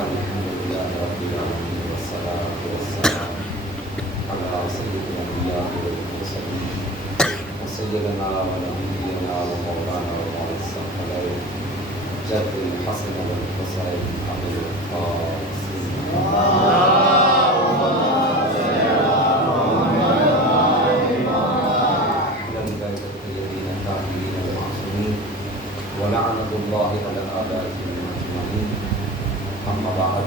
الحمدللہ رب العالمین والصلاة والسلام علی سید الانبیاء والمرسلین وسیدنا ونبینا ومولانا ومولانا الثقلین جد الحسن والحسین ابی القاسم ولعنة الله على الآبائهم أجمعين. أما بعد،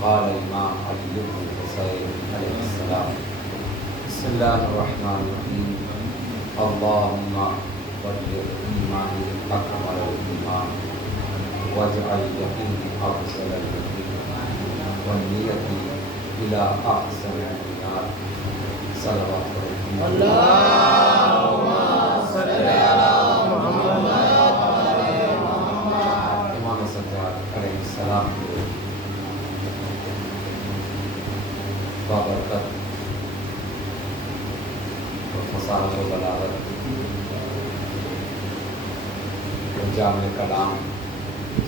قال الإمام علي بن الحسين عليه السلام: بسم الله الرحمن الرحيم. اللهم بلغ إيماني أكمل الإيمان واجعل يقيني أفضل اليقين ونيتي إلى أحسن الديار. صلوات اللهم صل على علیہ السلام کے بابرکت اور فصاحت و بلاغت اور جامع کلام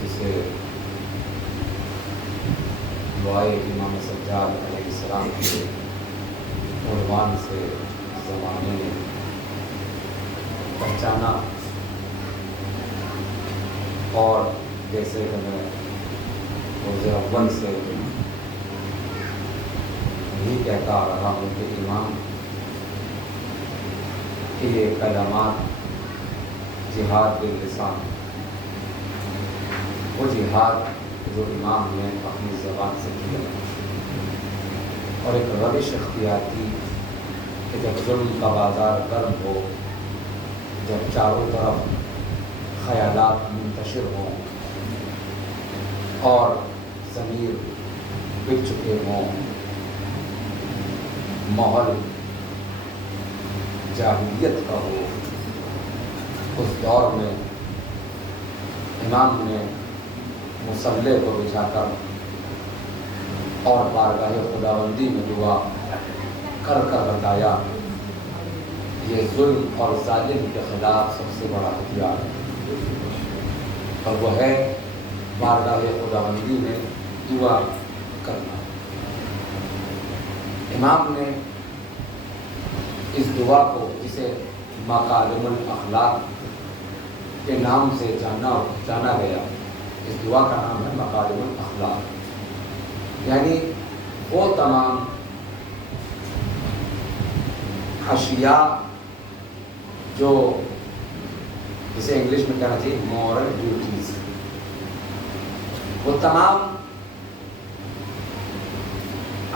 جسے دعائے امام سجاد علیہ السلام کے عنوان سے زمانے نے پہچانا، اور جیسے کہ میں روز اول سے یہی کہتا آ رہا ہوں کہ امام کے یہ کلمات جہاد باللسان، وہ جہاد جو امام نے اپنی زبان سے کیا، اور ایک روش اختیار کی کہ جب ظلم کا بازار گرم ہو، جب چاروں طرف خیالات منتشر ہوں اور ضمیر بک چکے ہوں، ماحول جاہلیت کا ہو، اس دور میں امام نے مصلح کو بچھا کر اور بارگاہ خداوندی میں دعا کر کر بتایا یہ ظلم اور ظالم کے خلاف سب سے بڑا ہتھیار ہے، اور وہ ہے بارگاہ خداوندی میں دعا کرنا۔ امام نے اس دعا کو، جسے مکارم الاخلاق کے نام سے جانا گیا، اس دعا کا نام ہے مکارم الاخلاق، یعنی وہ تمام اشیاء جو جسے انگلش میں کہنا چاہیے مورل ڈیوٹیز، وہ تمام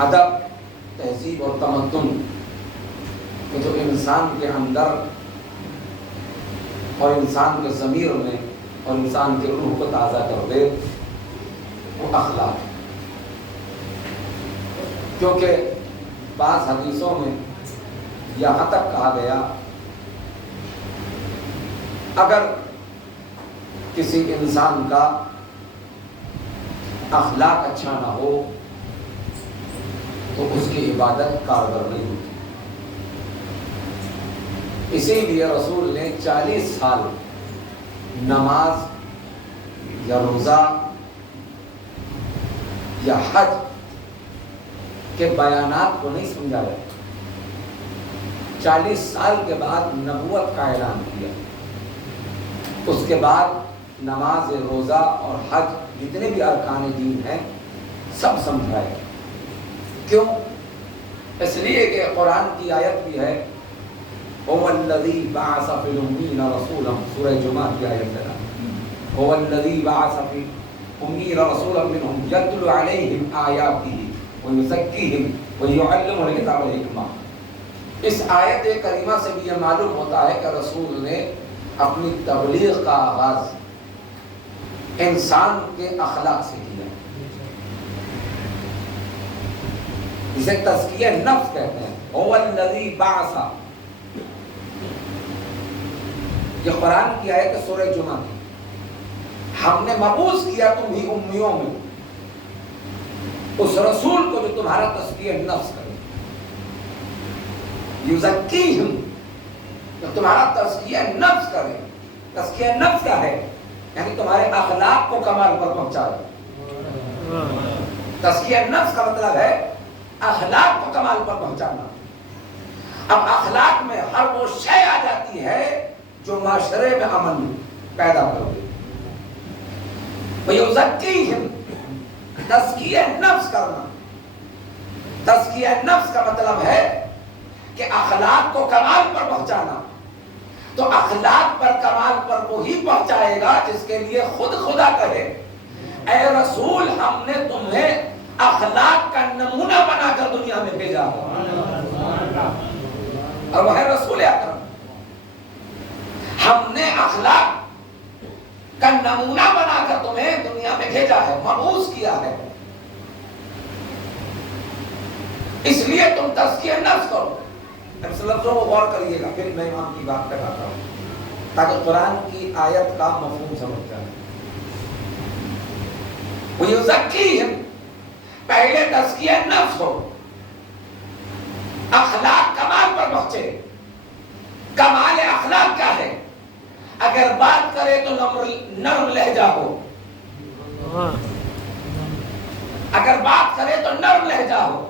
ادب، تہذیب اور تمدن کہ جو انسان کے اندر اور انسان کے ضمیر میں اور انسان کے روح کو تازہ کر دے، وہ اخلاق ہے۔ کیونکہ بعض حدیثوں میں یہاں تک کہا گیا اگر کسی انسان کا اخلاق اچھا نہ ہو تو اس کی عبادت کارگر نہیں ہوتی۔ اسی لیے رسول نے 40 سال نماز یا روزہ یا حج کے بیانات کو نہیں سمجھایا، 40 سال کے بعد نبوت کا اعلان کیا، اس کے بعد نماز، روزہ اور حج جتنے بھی ارکان دین ہیں سب سمجھائے۔ کیوں؟ اس لیے کہ قرآن کی آیت بھی ہے هو الذی بعث فی الامین رسولا، سورہ جمعہ کی آیت ہے، هو الذی بعث فی الامین رسولا منہم یتلو علیہم آیاتہ ویزکیہم ویعلمہم الکتاب والحکمہ۔ اس آیت کریمہ سے بھی یہ معلوم ہوتا ہے کہ رسول نے اپنی تبلیغ کا آغاز انسان کے اخلاق سے کیا، اسے تزکیہ نفس کہتے ہیں۔ هو الذی بعث، یہ قرآن کی آیت ہے سورہ جمعہ کی، ہم نے مبعوث کیا تمہیں امیوں میں اس رسول کو جو تمہارا تزکیہ نفس کرے، یزکیہم، جو تمہارا تزکیہ نفس کرے۔ تزکیہ نفس کیا ہے؟ یعنی تمہارے اخلاق کو کمال پر پہنچائے۔ تزکیہ نفس کا مطلب ہے اخلاق کو کمال پر پہنچانا. اب اخلاق میں ہر وہ شے آ جاتی ہے جو معاشرے میں امن پیدا کر دے. وَيُزَكِّيهِمْ تزکیہ نفس کرنا. تزکیہ نفس کا مطلب ہے کہ اخلاق کو کمال پر پہنچانا. تو اخلاق پر کمال پر وہی پہنچائے گا جس کے لیے خود خدا کہے اے رسول ہم نے تمہیں اخلاق کا نمونہ بنا کر دنیا میں بھیجا. اور وہ ہے رسول اکرم. ہم نے اخلاق کا نمونہ بنا کر تمہیں دنیا میں بھیجا ہے، مبعوث کیا ہے. اس لیے تم تزکیہ نفس کرو. اب لفظوں کو غور کریے گا، پھر میں امام کی بات کراتا ہوں تاکہ قرآن کی آیت کا مفہوم سمجھ جائے. وَيُزَكِّيهِمْ پہلے تزکیہ نفس ہو، اخلاق کمال پر پہنچے. کمال اخلاق کیا ہے؟ اگر بات کرے تو نرم لہجہ ہو. اگر بات کرے تو نرم لہجہ ہو،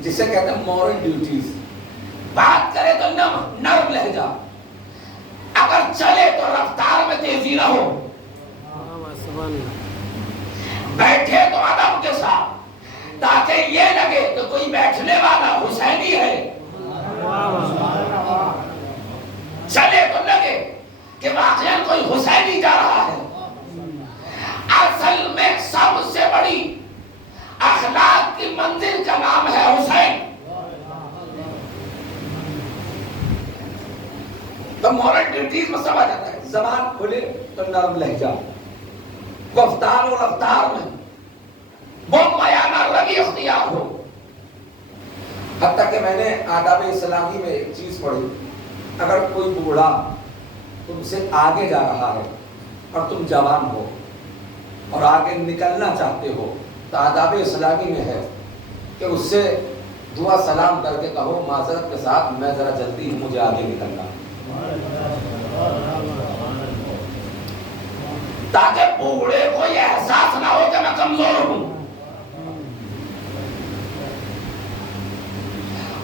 جسے کہتے ہیں مورل ڈیوٹیز. بات کرے تو نرم لہجہ. اگر چلے تو رفتار میں تیزی نہ ہو. بیٹھے تو ادب کے ساتھ تاکہ یہ لگے کہ کوئی بیٹھنے والا حسینی ہے. چلے تو لگے کہ واقعا کوئی حسینی جا رہا ہے. اصل میں سب سے بڑی اخلاق کی منزل کا نام ہے حسین. تو مورل ڈیوٹیز میں سمجھ آتا ہے. زبان کھلے تو نرم لہجہ، گفتار و رفتار میں وہ میانہ روی اختیار ہو. حتیٰ کہ میں نے آداب اسلامی میں ایک چیز پڑھی، اگر کوئی بوڑھا تم سے آگے جا رہا ہے اور تم جوان ہو اور آگے نکلنا چاہتے ہو تو آداب اسلامی میں ہے کہ اس سے دعا سلام کر کے کہو معذرت کے ساتھ میں ذرا جلدی ہوں، مجھے آگے نکلنا، تاکہ بوڑھے کو یہ احساس نہ ہو کہ میں کمزور ہوں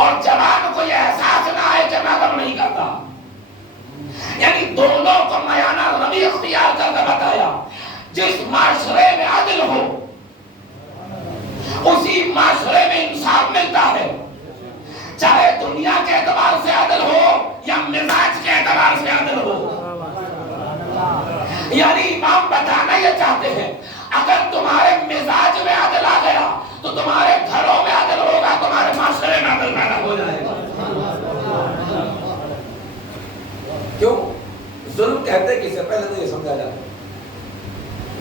اور جوان کو یہ احساس نہ آئے کہ میں کم نہیں کرتا. یعنی دونوں کو میانہ روی اختیار کر کے بتایا. جس معاشرے میں عدل ہو اسی معاشرے میں انصاف ملتا ہے، چاہے دنیا کے اعتبار سے عدل ہو یا مزاج کے اعتبار سے عدل ہو. یعنی امام بتانا یہ چاہتے ہیں اگر تمہارے مزاج میں عدل آ گیا تو تمہارے گھروں میں عدل ہوگا، تمہارے معاشرے میں عدل پیدا ہو جائے گا. کیوں ظلم کہتے کسے؟ پہلے تو یہ سمجھا جاتا ہے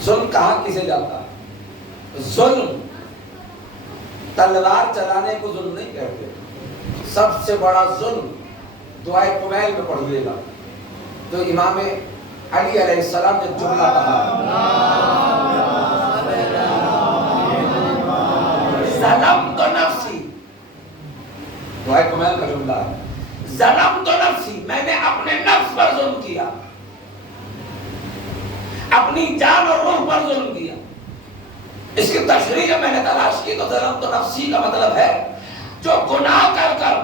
ظلم کہاں کسے جاتا ہے. ظلم تلوار چلانے کو ظلم نہیں کہتے. سب سے بڑا ظلم دعائے قمیل میں پڑھیے گا تو امام علی علیہ السلام نے جملہ کہا ظلمت نفسی. دعائے قمیل کا جملہ ہے ظلمت نفسی، میں نے اپنے نفس پر ظلم کیا، اپنی جان اور روح پر ظلم کیا. اس کی تشریح جب میں نے تلاش کی تو ظلمت نفسی کا مطلب ہے جو گناہ کر کر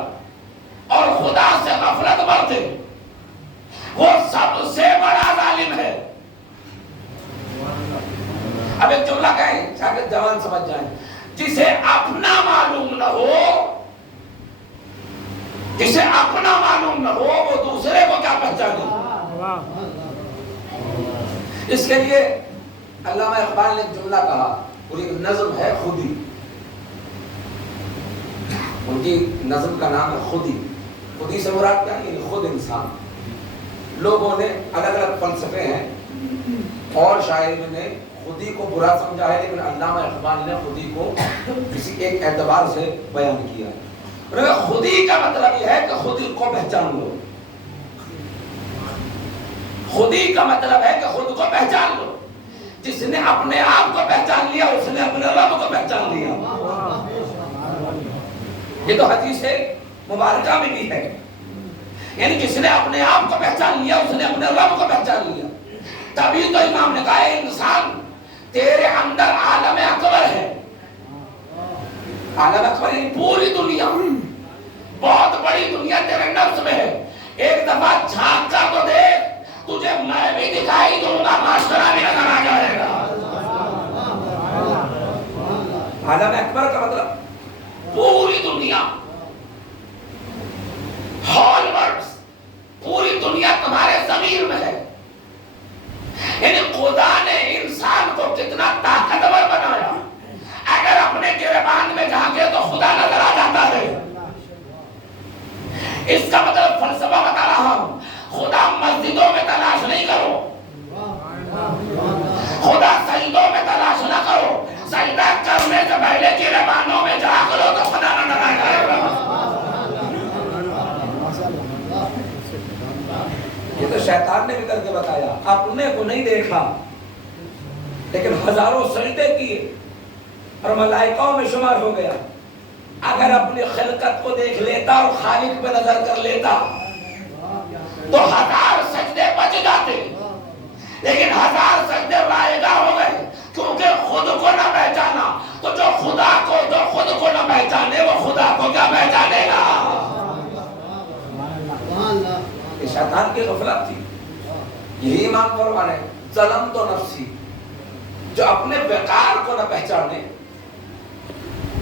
اور خدا سے غفلت برتے وہ سب سے بڑا ظالم ہے. اب ایک جملہ کہیں شاید جوان سمجھ جائیں، جسے اپنا معلوم نہ ہو، جسے اپنا معلوم نہ ہو وہ دوسرے کو کیا پہچانے. اس کے لیے علامہ اقبال نے ایک جملہ کہا، پوری نظم ہے خودی، ان کی نظم کا نام ہے خودی. خودی سے مراد کیا ہے؟ خود انسان. لوگوں نے الگ الگ فلسفے ہیں اور شاعروں نے خودی کو برا سمجھا ہے، لیکن علامہ اقبال نے خودی کو کسی ایک اعتبار سے بیان کیا ہے. خودی کا مطلب یہ ہے کہ خودی کو پہچان لو. خودی کا مطلب ہے کہ خود کو پہچان لو. جس نے اپنے آپ کو پہچان لیا اس نے اپنے رب کو پہچان لیا. یہ تو حدیث مبارکہ میں بھی ہے. یعنی جس نے اپنے آپ کو پہچان لیا اس نے اپنے رب کو پہچان لیا. تبھی تو امام نے کہا انسان تیرے اندر عالم اکبر ہے عالم اکبر یعنی پوری دنیا، بہت بڑی دنیا تیرے نفس میں ہے، ایک دفعہ جھانک کر تو دیکھ، تجھے میں بھی دکھائی دوں گا، معاشرہ بھی نظر آ جائے گا۔ عالم اکبر کا مطلب پوری دنیا، ہال ورڈز، پوری دنیا تمہارے ضمیر میں ہے۔ یعنی خدا نے انسان کو کتنا طاقتور بنایا، اگر اپنے گریبان میں جھانکے تو خدا نظر آ جاتا ہے۔ اس کا مطلب فلسفہ بتا رہا ہوں، خدا مسجدوں میں تلاش نہیں کرو، خدا سجدوں میں تلاش نہ کرو، سجدہ کرنے سے پہلے گریبانوں میں جھانک لو تو خدا نظر آ جائے گا۔ یہ تو شیطان نے بھی کر کے بتایا، اپنے کو نہیں دیکھا لیکن ہزاروں سجدے کیے اور ملائکوں میں شمار ہو گیا۔ اگر اپنی خلقت کو دیکھ لیتا اور خالق پہ نظر کر لیتا تو 1000 سجدے بچ جاتے، لیکن 1000 سجدے رائے گاہ ہو گئے، کیونکہ خود کو نہ پہچانا۔ تو جو خدا کو، جو خود کو نہ پہچانے وہ خدا کو کیا پہچانے گا؟ یہ شیطان کی غفلت تھی۔ یہی امام فرما رہے ہیں، ظلمت نفسی، جو اپنے وقار کو نہ پہچانے۔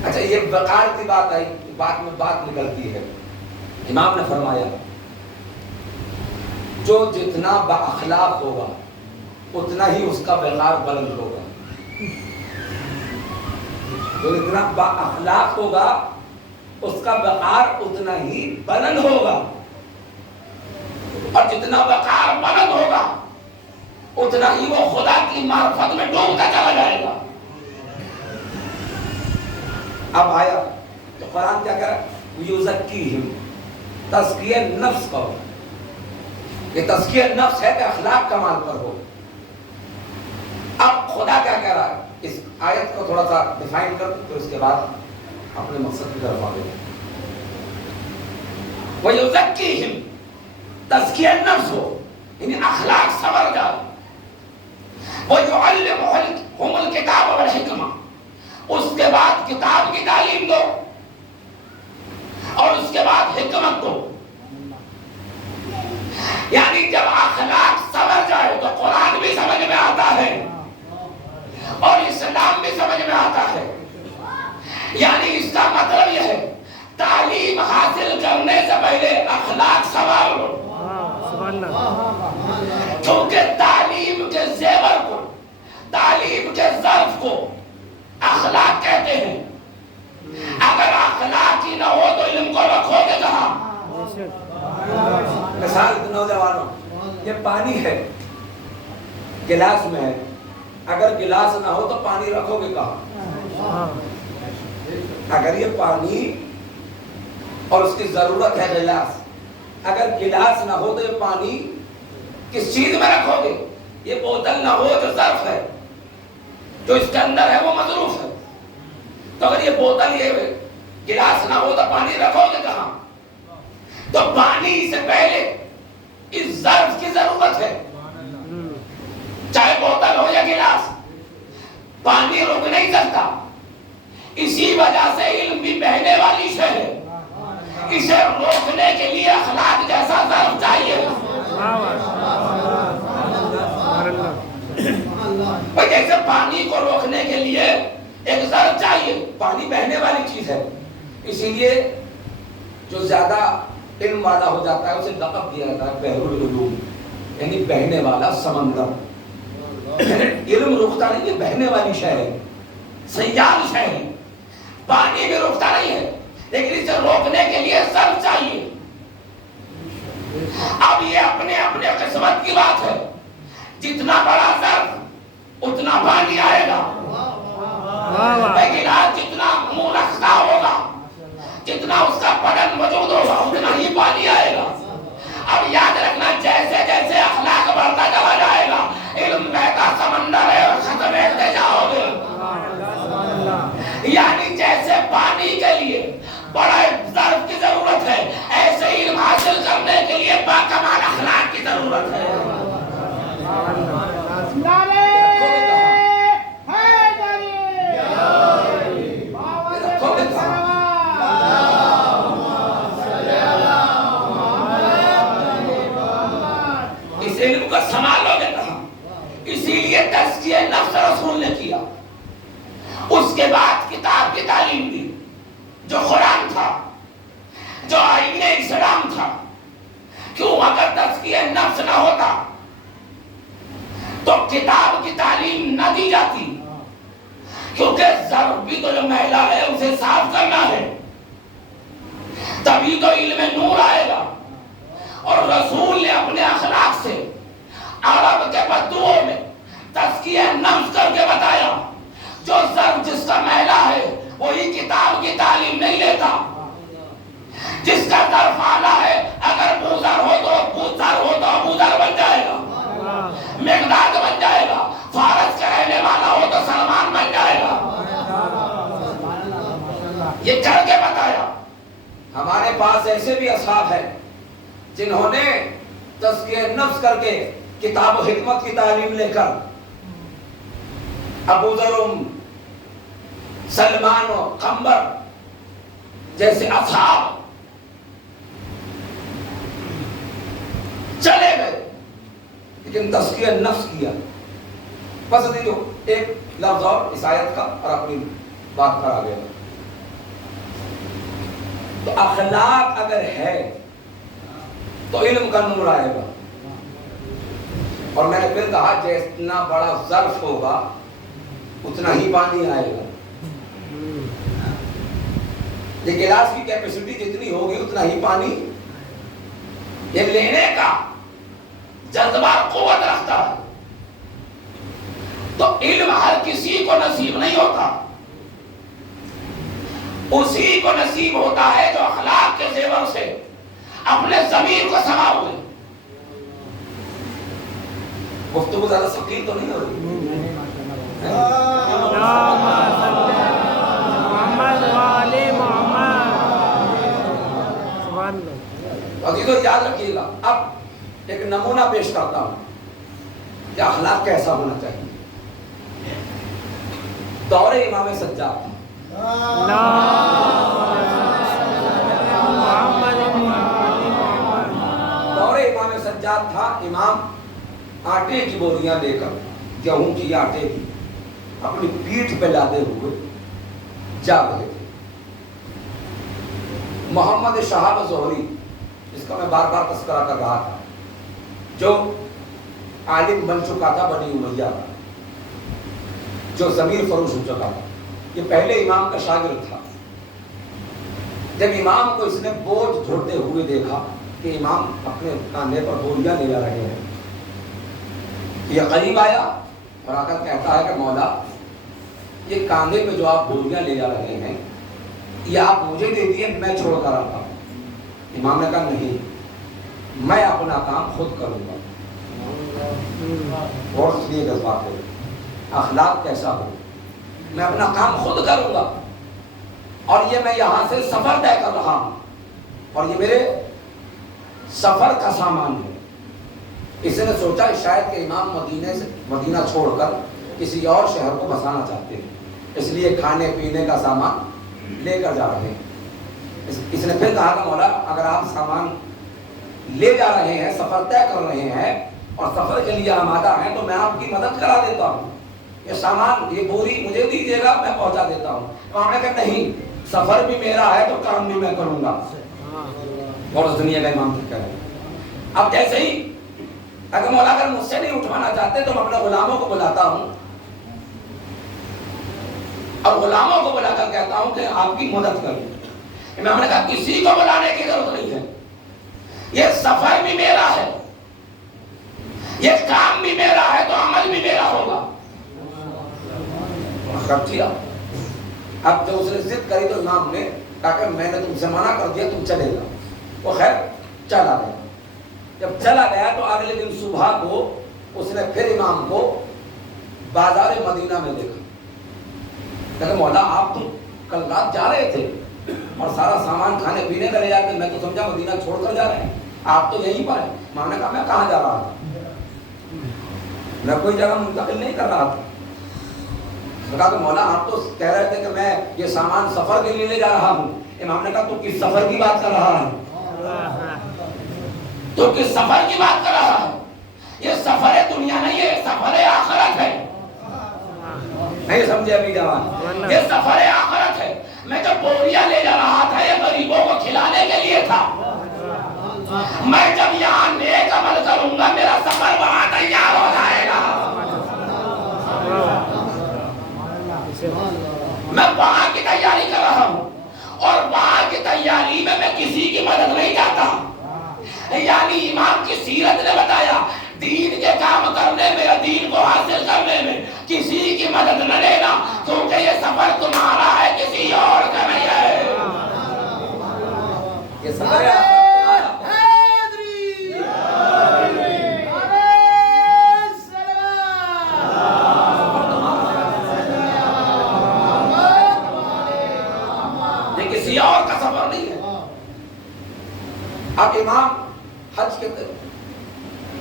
اچھا یہ وقار کی بات آئی، بات میں بات نکلتی ہے۔ امام نے فرمایا جو جتنا با اخلاق ہوگا اتنا ہی اس کا وقار بلند ہوگا، جو جتنا با اخلاق ہوگا اس کا وقار اتنا ہی بلند ہوگا، اور جتنا وقار بلند ہوگا اتنا ہی وہ خدا کی معرفت میں ڈوبتا چلا جائے گا۔ اب آیا تو قرآن کیا کہہ رہا ہے؟ یزکیہم، تزکیہ نفس کرو۔ یہ تزکیہ نفس ہے کہ اخلاق کمال پر ہو۔ اب خدا کیا کہہ رہا ہے؟ اس آیت کو تھوڑا سا ڈیفائن کر تو اس کے بعد اپنے مقصد کی طرف آگے۔ وَيُزَكِّيهِمْ، تزکیہ نفس ہو یعنی اخلاق سنور جائے۔ وَيُعَلِّمُهُمُ الْكِتَابَ وَالْحِکْمَةَ، اس کے بعد کتاب کی تعلیم دو اور اس کے بعد حکمت دو۔ یعنی جب اخلاق سمجھ جائے تو قرآن بھی سمجھ میں آتا ہے اور اسلام بھی سمجھ میں آتا ہے۔ یعنی اس کا مطلب یہ ہے تعلیم حاصل کرنے سے پہلے اخلاق سنوار لو، کیونکہ تعلیم کے زیور کو، تعلیم کے ظرف کو اخلاق کہتے ہیں۔ اگر اخلاق ہی نہ ہو تو علم کو رکھو گے کہاں؟ مثال نوجوانوں، یہ پانی ہے، گلاس میں ہے، اگر گلاس نہ ہو تو پانی رکھو گے کہاں؟ اگر یہ پانی اور اس کی ضرورت ہے گلاس، اگر گلاس نہ ہو تو یہ پانی کس چیز میں رکھو گے؟ یہ بوتل نہ ہو جو ظرف ہے، جو اس کے اندر ہے وہ مظروف ہے، تو اگر یہ بوتل، یہ گلاس نہ ہو تو پانی رکھو گے کہاں؟ تو پانی سے پہلے اس ظرف کی ضرورت ہے، چاہے بوتل ہو یا گلاس، پانی رک نہیں سکتا۔ اسی وجہ سے علم بھی بہنے والی شے ہے، اسے روکنے کے لیے اخلاق جیسا ظرف چاہیے۔ جیسے پانی کو روکنے کے لیے ایک ظرف چاہیے، پانی بہنے والی چیز ہے، اسی لیے جو زیادہ علم والا ہو جاتا ہے اسے لقب دیا جاتا ہے بحر العلوم، یعنی بہنے والا سمندر۔ علم رکتا نہیں ہے، بہنے والی شے ہے، سیال شے ہے۔ پانی بھی رکتا نہیں ہے لیکن اسے روکنے کے لیے ظرف چاہیے۔ اب یہ اپنے اپنے قسمت کی بات ہے، جتنا بڑا ظرف اتنا پانی آئے گا، لیکن آج جتنا منہ رکھتا ہوگا، جتنا اس کا بدن موجود ہوگا اتنا ہی پانی آئے گا۔ اب یاد رکھنا، جیسے جیسے اخلاق بڑھتا چلا جائے گا، علم بہتا سمندر ہے اور ختم ہوتے جاؤ گے۔ یعنی جیسے پانی کے لیے بڑا ظرف کی ضرورت ہے، ایسے علم حاصل کرنے کے لیے باکمال اخلاق کی ضرورت ہے۔ رکھو گے کہاں؟ کے بعد کتاب کی تعلیم دی جو قرآن تھا، جو آئین اسلام تھا. کیوں؟ اگر تزکیہ نفس نہ ہوتا تو کتاب کی تعلیم نہ دی جاتی، کیونکہ ضرب بھی تو جو میلہ ہے اسے صاف کرنا ہے، تبھی تو علم نور آئے گا. اور رسول نے اپنے اخلاق سے عرب کے بدوؤں میں تزکیہ نفس کر کے بتایا جو ضرب جس کا میلہ ہے وہی کتاب کی تعلیم نہیں لیتا. جس کا ضرب اعلیٰ ہے اگر بوزر ہو تو ابوذر بن جائے گا، مقداد بن جائے گا. فارس کا رہنے والا ہو تو سلمان بن جائے گا. یہ کر کے بتایا. ہمارے پاس ایسے بھی اصحاب ہیں جنہوں نے تزکیہ نفس کر کے کتاب و حکمت کی تعلیم لے کر ابوذر، سلمان و قمبر جیسے اصحاب چلے گئے، لیکن تزکیہ نفس کیا. بس جو ایک لفظ اور اس آیت کا اور اپنی بات پر آ گیا. تو اخلاق اگر ہے تو علم کا نور آئے گا. اور میں نے پھر کہا جتنا بڑا ظرف ہوگا اتنا ہی پانی آئے گا. یہ گلاس کی کیپیسٹی جتنی ہوگی اتنا ہی پانی یہ لینے کا جذبہ قوت رکھتا ہے. تو علم ہر کسی کو نصیب نہیں ہوتا، اسی کو نصیب ہوتا ہے جو اخلاق کے زیور سے اپنے ضمیر کو سنبھالے. گفتگو زیادہ ثقیل تو نہیں ہو رہی. عزیزو یاد رکھیے گا. اب ایک نمونہ پیش کرتا ہوں کہ اخلاق کیسا ہونا چاہیے. دور امام سجاد، دور امام سجاد تھا. امام آٹے کی بوریاں لے کر، گیہوں کی آٹے کی، اپنی پیٹھ پہ لاتے ہوئے جا رہے تھے. محمد شہاب زہری، جس کا میں بار بار تذکرہ کر رہا تھا، جو عالم بن چکا تھا بنی امیہ کا، جو ضمیر فروش ہو چکا تھا، یہ پہلے امام کا شاگرد تھا. جب امام کو اس نے بوجھ ڈھوتے ہوئے دیکھا کہ امام اپنے کاندھے پر بوریاں لے جا رہے ہیں، یہ قریب آیا اور آ کر کہتا ہے کہ مولا یہ کاندھے پہ جو آپ بوریاں لے جا رہے ہیں یہ آپ مجھے دے دیے، میں چھوڑ کر آتا ہوں. امام نے کہا نہیں، میں اپنا کام خود کروں گا. اور اس لیے جذبات ہے اخلاق کیسا ہو، میں اپنا کام خود کروں گا. اور یہ میں یہاں سے سفر طے کر رہا ہوں اور یہ میرے سفر کا سامان ہے. اس نے سوچا شاید کہ امام مدینہ چھوڑ کر کسی اور شہر کو بسانا چاہتے ہیں، اس لیے کھانے پینے کا سامان لے کر جا رہے ہیں. اس نے پھر کہا کہ مولا اگر آپ سامان لے جا رہے ہیں، سفر طے کر رہے ہیں اور سفر کے لیے آمادہ ہیں تو میں آپ کی مدد کرا دیتا ہوں. یہ سامان، یہ بوری مجھے دیجیے گا، میں پہنچا دیتا ہوں. امام نے کہا نہیں، سفر بھی میرا ہے تو کام بھی میں کروں گا. اور اس دنیا کا امام تک کہہ رہے ہیں. اب جیسے ہی اگر مولا اگر مجھ سے نہیں اٹھوانا چاہتے تو میں اپنے غلاموں کو بلاتا ہوں اور غلاموں کو بلا کر کہتا ہوں کہ آپ کی مدد کریں. امام نے کہا کسی کو بلانے کی ضرورت نہیں ہے، یہ سفر بھی میرا ہے، یہ کام بھی میرا ہے تو عمل بھی میرا ہوگا. اب جب اس نے ضد کری تو امام نے کہا کہ میں نے تم سے منع کر دیا، تم چلے گا. وہ خیر چلا گیا. جب چلا گیا تو اگلے دن صبح کو اس نے پھر امام کو بازار مدینہ میں دیکھا. کہ مولا آپ تو کل رات جا رہے تھے اور سارا سامان کھانے پینے کا لے جاتے، میں تو سمجھا مدینہ چھوڑ کر جا رہے ہیں، آپ تو یہیں پر ہیں. امام نے کہا میں کہاں جا رہا تھا، میں کوئی جگہ منتقل نہیں کر رہا تھا. کہا کہ مولا آپ تو کہہ رہے تھے کہ میں یہ سامان سفر کے لیے لے جا رہا ہوں. امام نے کہا تو کس سفر کی بات کر رہا ہے، تو کس سفر کی بات کر رہا ہے؟ یہ سفر دنیا نہیں ہے، سفر آخرت ہے. نہیں سمجھے ابھی جوان؟ یہ سفر آخرت ہے. میں جو بوریاں لے جا رہا تھا یہ غریبوں کو کھلانے کے لیے تھا. میں جب یہاں نیک عمل کروں گا میرا سفر وہاں تیار ہو جائے گا. میں وہاں کی تیاری کر رہا ہوں اور وہاں کی تیاری میں کسی کی مدد نہیں چاہتا. یعنی امام کی سیرت نے بتایا دین کے کام کرنے میں یا دین کو حاصل کرنے میں کسی کی مدد نہ لینا کیونکہ یہ سفر تمہارا ہے کسی اور کا نہیں ہے. یہ سفر کسی اور کا سفر نہیں ہے. اب امام حج کے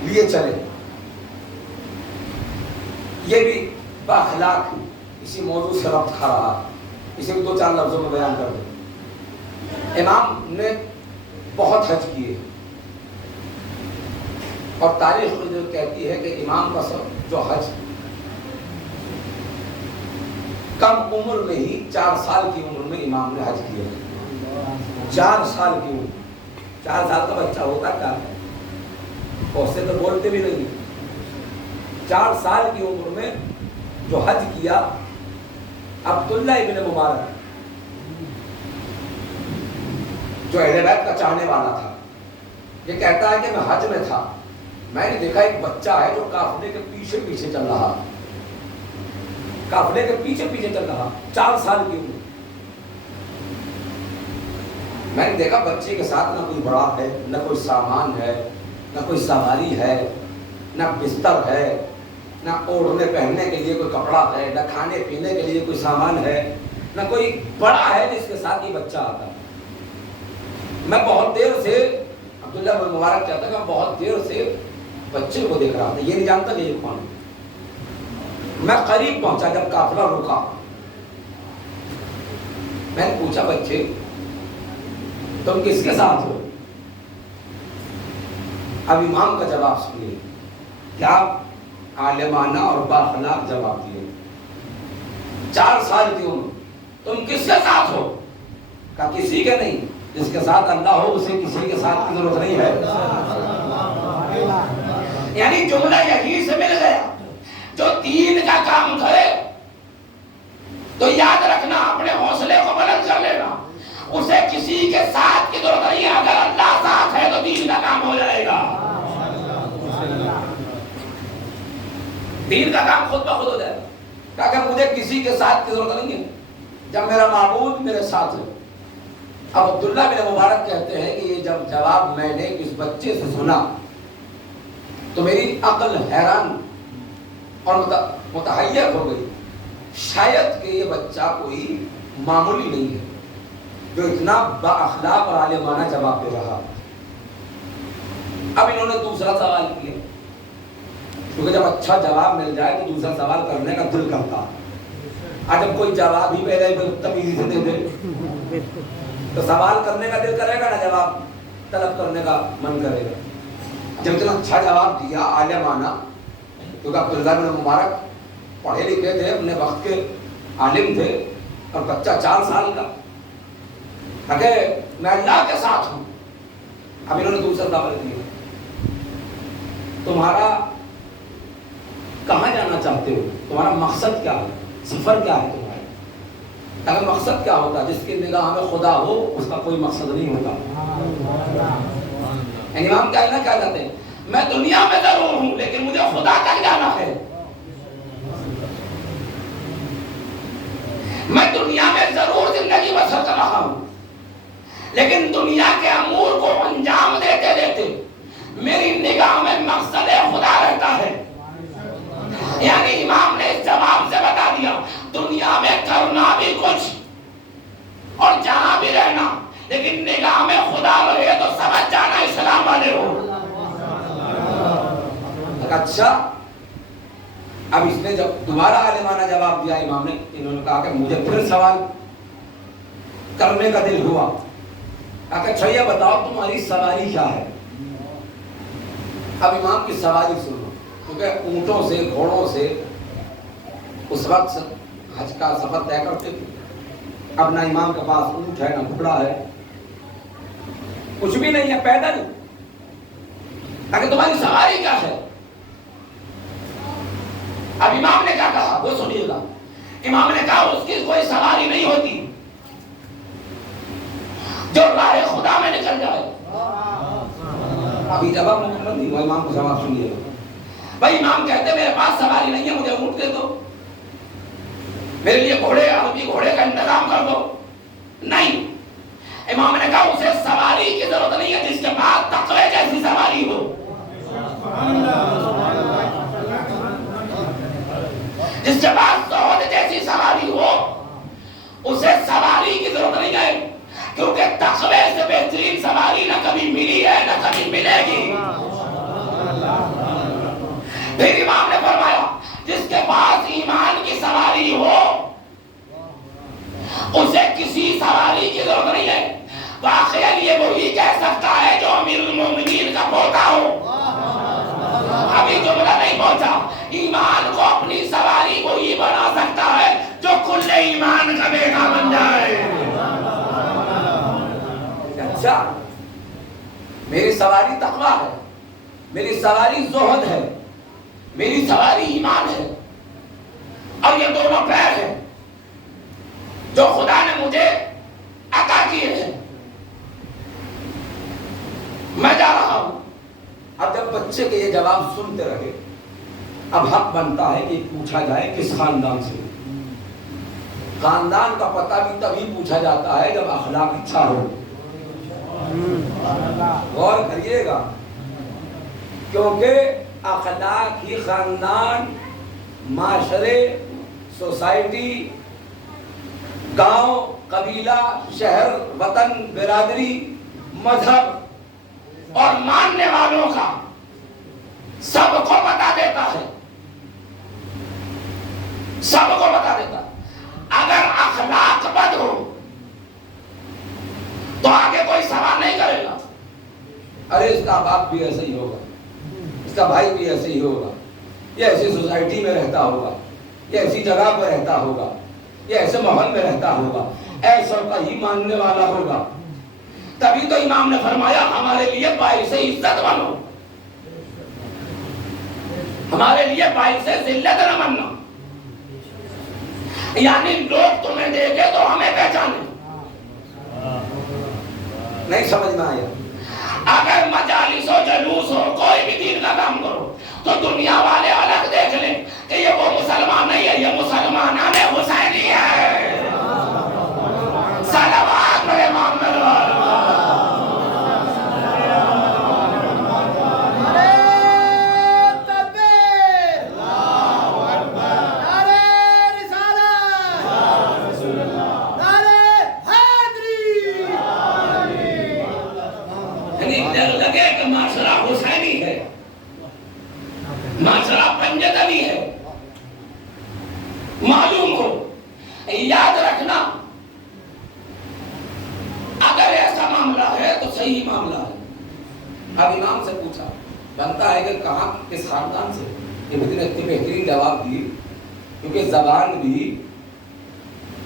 لیے چلے. یہ بھی باخلاق اسی موضوع سے ربط کھا رہا. اسے بھی 2-4 لفظوں میں بیان کر دیں. امام نے بہت حج کیے اور تاریخ جو کہتی ہے کہ امام کا جو حج کم عمر میں ہی 4 سال کی عمر میں امام نے حج کیا. 4 سال کی عمر. 4 سال کا بچہ ہوتا کیا ہے؟ اور سے تو بولتے بھی نہیں. 4 سال کی عمر میں جو حج کیا عبداللہ ابن مبارک جو اہل بیت کا چاہنے والا تھا یہ کہتا ہے کہ میں حج میں تھا. میں نے دیکھا ایک بچہ ہے جو قافلے کے پیچھے پیچھے چل رہا. قافلے کے پیچھے پیچھے چل رہا 4 سال کی عمر. میں نے دیکھا بچے کے ساتھ نہ کوئی بڑا ہے نہ کوئی سامان ہے نہ کوئی سواری ہے نہ بستر ہے نہ اوڑھنے پہننے کے لیے کوئی کپڑا ہے نہ کھانے پینے کے لیے کوئی سامان ہے نہ کوئی بڑا ہے جس کے ساتھ یہ بچہ آتا. میں بہت دیر سے عبداللہ بن مبارک کہتا ہے کہ میں بہت دیر سے بچے کو دیکھ رہا تھا. یہ نہیں جانتا کہ یہ کون ہے. میں قریب پہنچا جب قافلہ رکا. میں نے پوچھا بچے تم کس کے ساتھ ہو؟ اب امام کا جواب سنیے کیا عالمانہ اور باخلاق جواب دیے. 4 سال کی عمر تم کس کے ساتھ ہو؟ کہا کسی کے نہیں. جس کے ساتھ اللہ ہو اسے کسی کے ساتھ کی ضرورت نہیں ہے. یعنی جملہ یہی سے مل گیا جو دین کا کام کرے تو یاد رکھنا اپنے حوصلے کو بلند کر لینا. اسے کسی کے ساتھ کی ضرورت نہیں ہے. اگر اللہ ساتھ ہے تو دین کا کام ہو جائے گا. دین کا کام خود بخود ہو جائے گا. کہ مجھے کسی کے ساتھ کی ضرورت نہیں ہے جب میرا معبود میرے ساتھ ہے. اب عبداللہ بن مبارک کہتے ہیں کہ یہ جب جواب میں نے اس بچے سے سنا تو میری عقل حیران اور متحیر ہو گئی. شاید کہ یہ بچہ کوئی معمولی نہیں ہے جو اتنا با اخلاق اور عالمانہ جواب دے رہا. اب انہوں نے دوسرا سوال کیا کیونکہ جب اچھا جواب مل جائے تو دوسرا سوال کرنے کا دل کرتا. جب کوئی جواب ہی پہلے تمیزی سے دے دے تو سوال کرنے کا دل کرے گا نا, جواب طلب کرنے کا من کرے گا. جب اتنا اچھا جواب دیا عالمانہ کیونکہ عبداللہ بن مبارک پڑھے لکھے تھے اپنے وقت کے عالم تھے اور بچہ 4 سال کا کہ میں اللہ کے ساتھ ہوں. اب انہوں نے دوسرا سوال دیا تمہارا کہاں جانا چاہتے ہو؟ تمہارا مقصد کیا ہے؟ سفر کیا ہے تمہارا؟ اگر مقصد کیا ہوتا جس کی نگاہ میں خدا ہو اس کا کوئی مقصد نہیں ہوتا. امام کیا کہتے ہیں میں دنیا میں ضرور ہوں لیکن مجھے خدا تک جانا ہے. میں دنیا میں ضرور زندگی بسر کر رہا ہوں لیکن دنیا کے امور کو انجام دیتے دیتے میری نگاہ میں مقصد خدا رہتا ہے. یعنی امام نے اس جواب سے بتا دیا دنیا میں کرنا بھی کچھ اور جہاں بھی رہنا لیکن نگاہ میں خدا رہے تو سمجھ جانا اسلام والے ہو. اچھا اب اس نے جب دوبارہ عالمانہ جواب دیا امام نے, انہوں نے کہا کہ مجھے پھر سوال کرنے کا دل ہوا. کہا کہ اچھا یہ بتاؤ تمہاری سواری کیا ہے؟ اب امام کی سواری سنو کیونکہ اونٹوں سے گھوڑوں سے اس وقت حج کا سفر طے کرتے تھے. اب نہ امام کے پاس اونٹ ہے نہ گھوڑا ہے, کچھ بھی نہیں ہے, پیدل. اگر تمہاری سواری کیا ہے؟ اب امام نے کیا کہا وہ سنیے گا. امام نے کہا اس کی کوئی سواری نہیں ہوتی جو راہ خدا میں نکل جائے. ابھی جواب مکمل نہیں ہوا, امام کو جواب سنیے گا. بھائی امام کہتے میرے پاس سواری نہیں ہے, مجھے اونٹ دے دو, میرے لیے گھوڑے عربی گھوڑے کا انتظام کر دو. نہیں, امام نے کہا اسے سواری کی ضرورت نہیں ہے جس کے پاس تقوی جیسی سواری ہو, جس کے پاس زہد جیسی سواری ہو, اسے سواری کی ضرورت نہیں ہے, کیونکہ تقوی سے بہترین سواری نہ کبھی ملی ہے نہ کبھی ملے گی. پھر امام نے فرمایا جس کے پاس ایمان کی سواری ہو اسے کسی سواری کی ضرورت نہیں ہے. واقعی یہ وہی کہہ سکتا ہے جو امیر المومنین کا پوتا ہو. ابھی جملہ نہیں پہنچا. ایمان کو اپنی سواری وہی بنا سکتا ہے جو کل ایمان کا بیٹا بن جائے. اچھا, میری سواری تقویٰ ہے, میری سواری زہد ہے, میری سواری ایمان ہے, اور یہ دونوں پیر ہیں جو خدا نے مجھے عطا کیے ہیں. میں جا رہا ہوں. اب جب بچے کے یہ جواب سنتے رہے, اب حق بنتا ہے کہ پوچھا جائے کس خاندان سے. خاندان کا پتہ بھی تبھی پوچھا جاتا ہے جب اخلاق اچھا ہو. غور کریے گا, کیونکہ اخلاق ہی خاندان, معاشرے, سوسائٹی, گاؤں, قبیلہ, شہر, وطن, برادری, مذہب اور ماننے والوں کا سب کو بتا دیتا ہے, سب کو بتا دیتا. اگر اخلاق بد ہو تو آگے کوئی سوال نہیں کرے گا. ارے اس کا باپ بھی ایسے ہی ہوگا, اس کا بھائی بھی ایسے ہی ہوگا, یہ ایسی سوسائٹی میں رہتا ہوگا, یہ ایسی جگہ پر رہتا ہوگا, یہ ایسے ماحول میں رہتا ہوگا, ایسا کا ہی ماننے والا ہوگا. تبھی تو امام نے فرمایا ہمارے لیے باعث عزت بنو, ہمارے لیے باعث ذلت نہ بننا. یعنی لوگ تمہیں دیکھے تو ہمیں پہچانے. نہیں سمجھ میں آیا. اگر مجالس و جلوس ہو, کوئی بھی دین کا کام کرو, تو دنیا والے الگ دیکھ لیں کہ یہ وہ مسلمان نہیں ہے, یہ مسلمان حسینی ہے. صلوات میرے محمد والے. لگے کہ معاشرہ حسینی ہے, معاشرہ پنجتنی ہے, معلوم ہو. یاد رکھنا اگر ایسا معاملہ ہے تو صحیح معاملہ ہے. اب امام سے پوچھا, بنتا ہے کہ کہاں کس خاندان سے. یہ بہترین جواب دیے, کیونکہ زبان بھی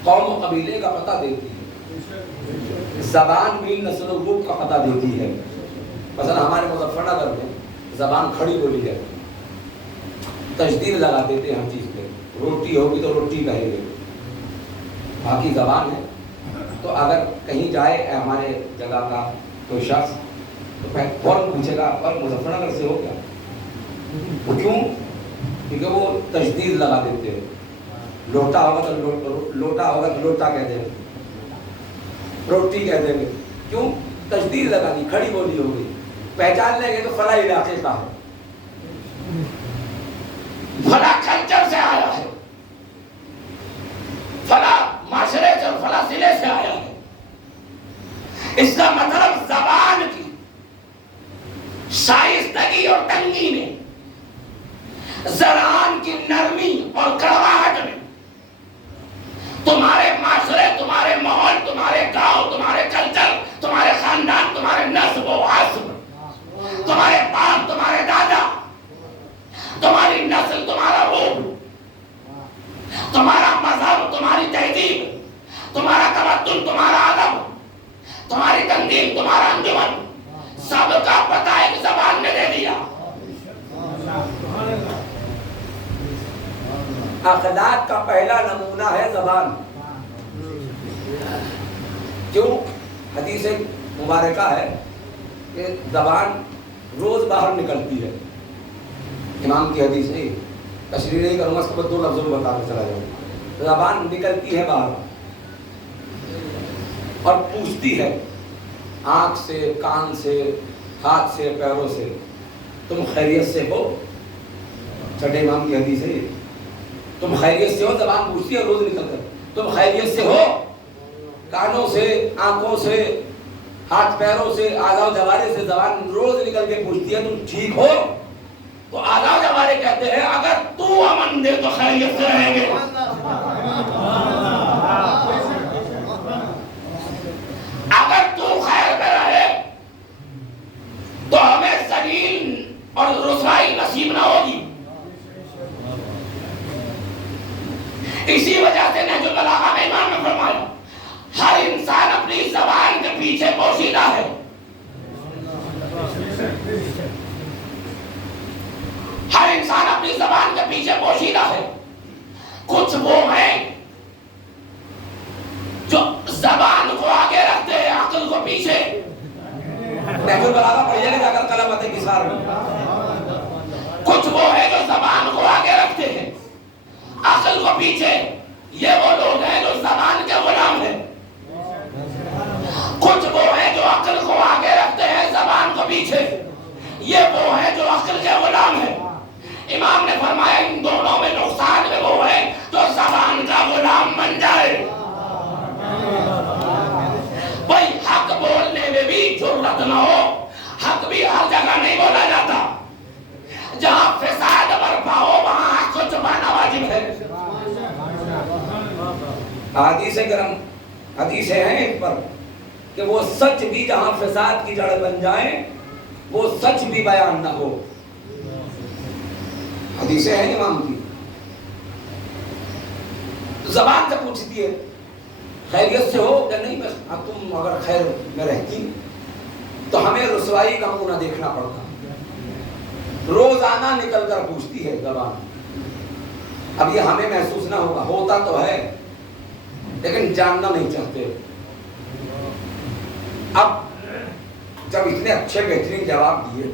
قوم و قبیلے کا پتہ دیتی ہے, زبان بھی نسل و گروپ کا پتہ دیتی ہے. مثلا ہمارے مظفر نگر میں زبان کھڑی بولی ہے, تشدید لگا دیتے ہیں ہر چیز پہ. روٹی ہوگی تو روٹی کہیں گے, باقی زبان ہے. تو اگر کہیں جائے ہمارے جگہ کا کوئی شخص تو فوراً پوچھے گا اور مظفر نگر سے ہو کیا. وہ کیوں؟ کیونکہ وہ تشدید لگا دیتے ہیں. لوٹا ہوگا تو لوٹا ہوگا تو لوٹا کہہ دیں گے, روٹی کہہ دیں گے. کیوں؟ تشدید لگا دی, کھڑی بولی ہو گئی. پہچان لیں گے تو فلاں علاقے کا ہے, فلاں کلچر سے آیا ہے, فلاں معاشرے سے, فلاں ضلع سے آیا ہے. اس کا مطلب زبان کی شائستگی اور تنگی نے, زبان کی نرمی اور کڑواہٹ نے تمہارے معاشرے, تمہارے ماحول, تمہارے گاؤں, تمہارے کلچر, تمہارے خاندان, تمہارے نسب و حسب, تمہارے باپ, تمہارے دادا, تمہاری نسل, تمہارا روح, تمہارا مذہب, کا پتہ ایک زبان نے دے دیا. اخلاق کا پہلا نمونہ ہے زبان. کیوں؟ حدیث مبارکہ ہے کہ زبان روز باہر نکلتی ہے. امام کی حدیث ہے، تشریح نہیں کروں گا، اس کو بس 2 لفظوں میں بتا کے چلا جاؤں. زبان نکلتی ہے باہر اور پوچھتی ہے آنکھ سے، کان سے، ہاتھ سے، پیروں سے، تم خیریت سے ہو؟ چھٹے امام کی حدیث ہے. تم خیریت سے ہو؟ زبان پوچھتی ہے روز نکل کر. تم خیریت سے ہو؟ کانوں سے، آنکھوں سے، ہاتھ پیروں سے، اعضاء و جوارے سے زبان روز نکل کے پوچھتی ہے تم ٹھیک ہو؟ تو اعضاء و جوارے کہتے ہیں اگر تو امن دے تو خیریت سے رہیں گے. اگر تو خیر میں رہے تو ہمیں ذلیل اور رسوائی نصیب نہ ہوگی. اسی وجہ سے نہج البلاغہ میں امام نے فرمایا ہر انسان اپنی زبان کے پیچھے پوشیدہ ہے. ہر انسان اپنی زبان کے پیچھے پوشیدہ ہے. کچھ وہ ہیں جو زبان کو آگے رکھتے ہیں عقل کو پیچھے. نہج البلاغہ پڑھیے گا جا کر کلمات انکسار میں. کچھ وہ ہیں جو زبان کو آگے رکھتے ہیں عقل کو پیچھے. یہ وہ لوگ ہیں جو زبان کے غلام ہیں. کچھ وہ ہیں جو عقل کو آگے رکھتے ہیں زبان کو پیچھے. یہ وہ ہیں جو عقل کے غلام ہیں. امام نے فرمایا ان دونوں میں نقصان میں وہ ہے جو زبان کا غلام بن جائے. بھائی حق بولنے میں بھی جرأت نہ ہو. حق بھی ہر جگہ نہیں بولا جاتا. جہاں فساد برپا ہو وہاں حق کو چھپانا واجب ہے. حدیثیں ہیں اس پر کہ وہ سچ بھی جہاں فساد کی جڑ بن جائیں وہ سچ بھی بیان نہ ہو. حدیثیں ہیں امام کی. زبان سے پوچھتی ہے خیریت سے ہو کہ نہیں. تم اگر خیر میں رہتی تو ہمیں رسوائی کا منہ نہ دیکھنا پڑتا. روزانہ نکل کر پوچھتی ہے زبان. اب یہ ہمیں محسوس نہ ہوگا، ہوتا تو ہے لیکن جاننا نہیں چاہتے. اب جب اتنے اچھے بہترین جواب دیے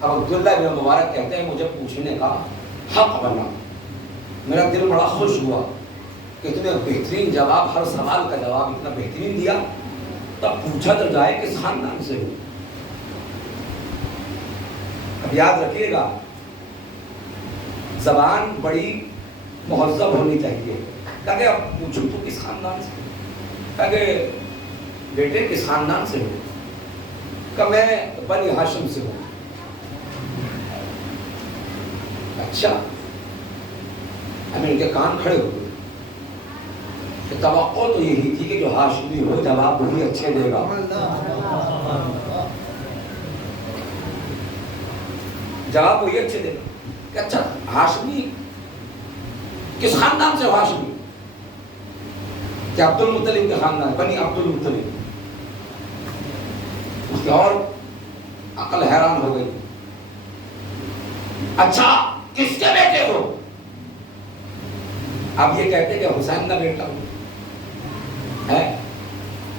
اب عبداللہ بن مبارک کہتے ہیں مجھے پوچھنے کا حق بنا. میرا دل بڑا خوش ہوا کہ اتنے بہترین جواب، ہر سوال کا جواب اتنا بہترین دیا. تب پوچھا تو جائے کس خاندان سے ہو. اب یاد رکھیے گا زبان بڑی مہذب ہونی چاہیے. کہ اب پوچھو تو کس خاندان سے؟ کہ بیٹے کس خاندان سے ہو؟ کہ میں بنی ہاشم سے ہوں. اچھا. اب ان کے کان کھڑے ہو گئے کہ توقع تو یہی تھی کہ جو ہاشمی ہو جواب وہی اچھے دے گا. جواب وہی اچھے دے گا کہ اچھا ہاشمی کس خاندان سے ہو؟ ہاشمی کہ عبد المطلب کے خاندان، بنی عبد المطلب. اس کی اور عقل حیران ہو گئی. اچھا کس کے بیٹے ہو؟ اب یہ کہتے کہ حسین کا بیٹا ہو ہے،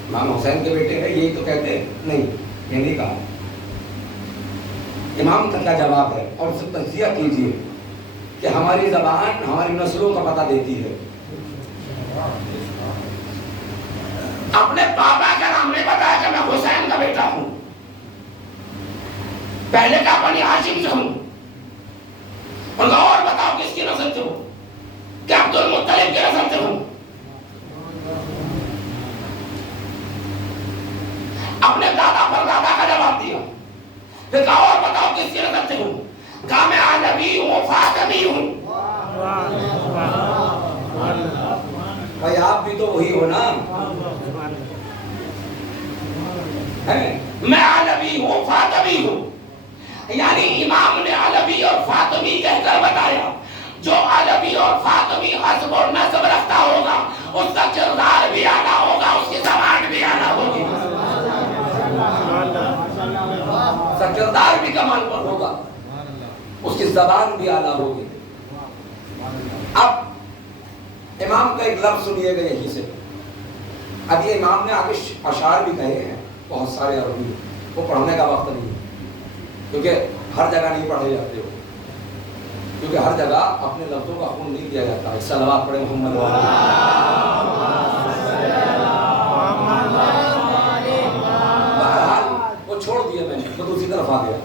امام حسین کے بیٹے ہیں. یہی تو کہتے نہیں، یہ نہیں کہا. امام تک کا جواب ہے. اور اس سے تجزیہ کیجیے کہ ہماری زبان ہماری نسلوں کا پتہ دیتی ہے. اپنے بابا کا نام نہیں بتایا کہ میں حسین کا بیٹا ہوں. پہلے کا بنی ہاشم سے ہوں. ان کا اور بتاؤ کس کی نسل سے ہوں؟ کہ عبد المطلب کی نسل سے ہوں. اپنے دادا پر دادا کا جواب دیا. پھر کہا اور بتاؤ کس کی نسل سے ہوں؟ کہا میں علوی ہوں، فاطمی ہوں. بھائی آپ بھی تو وہی ہو نا. میں علوی ہوں، فاطمی ہوں. یعنی امام نے علوی اور فاطمی کہہ کر بتایا. جو علوی اور فاطمی حسب اور نسب رکھتا ہوگا اس کا کردار بھی اعلیٰ ہوگا، اس کی زبان بھی اعلیٰ ہوگی. کا کردار بھی کمال پر ہوگا، اس کی زبان بھی اعلیٰ ہوگی۔ اب امام کا ایک لفظ سنیے گا یہیں سے۔ اب یہ امام نے آگے اشعار بھی کہے ہیں بہت سارے عربی، وہ پڑھنے کا وقت نہیں ہے کیونکہ ہر جگہ نہیں پڑھے جاتے ہو، کیونکہ ہر جگہ اپنے لفظوں کا خون نہیں دیا جاتا ہے۔ صلوات پڑھے محمد بہرحال وہ چھوڑ دیا میں نے، تو دوسری طرف آ گیا۔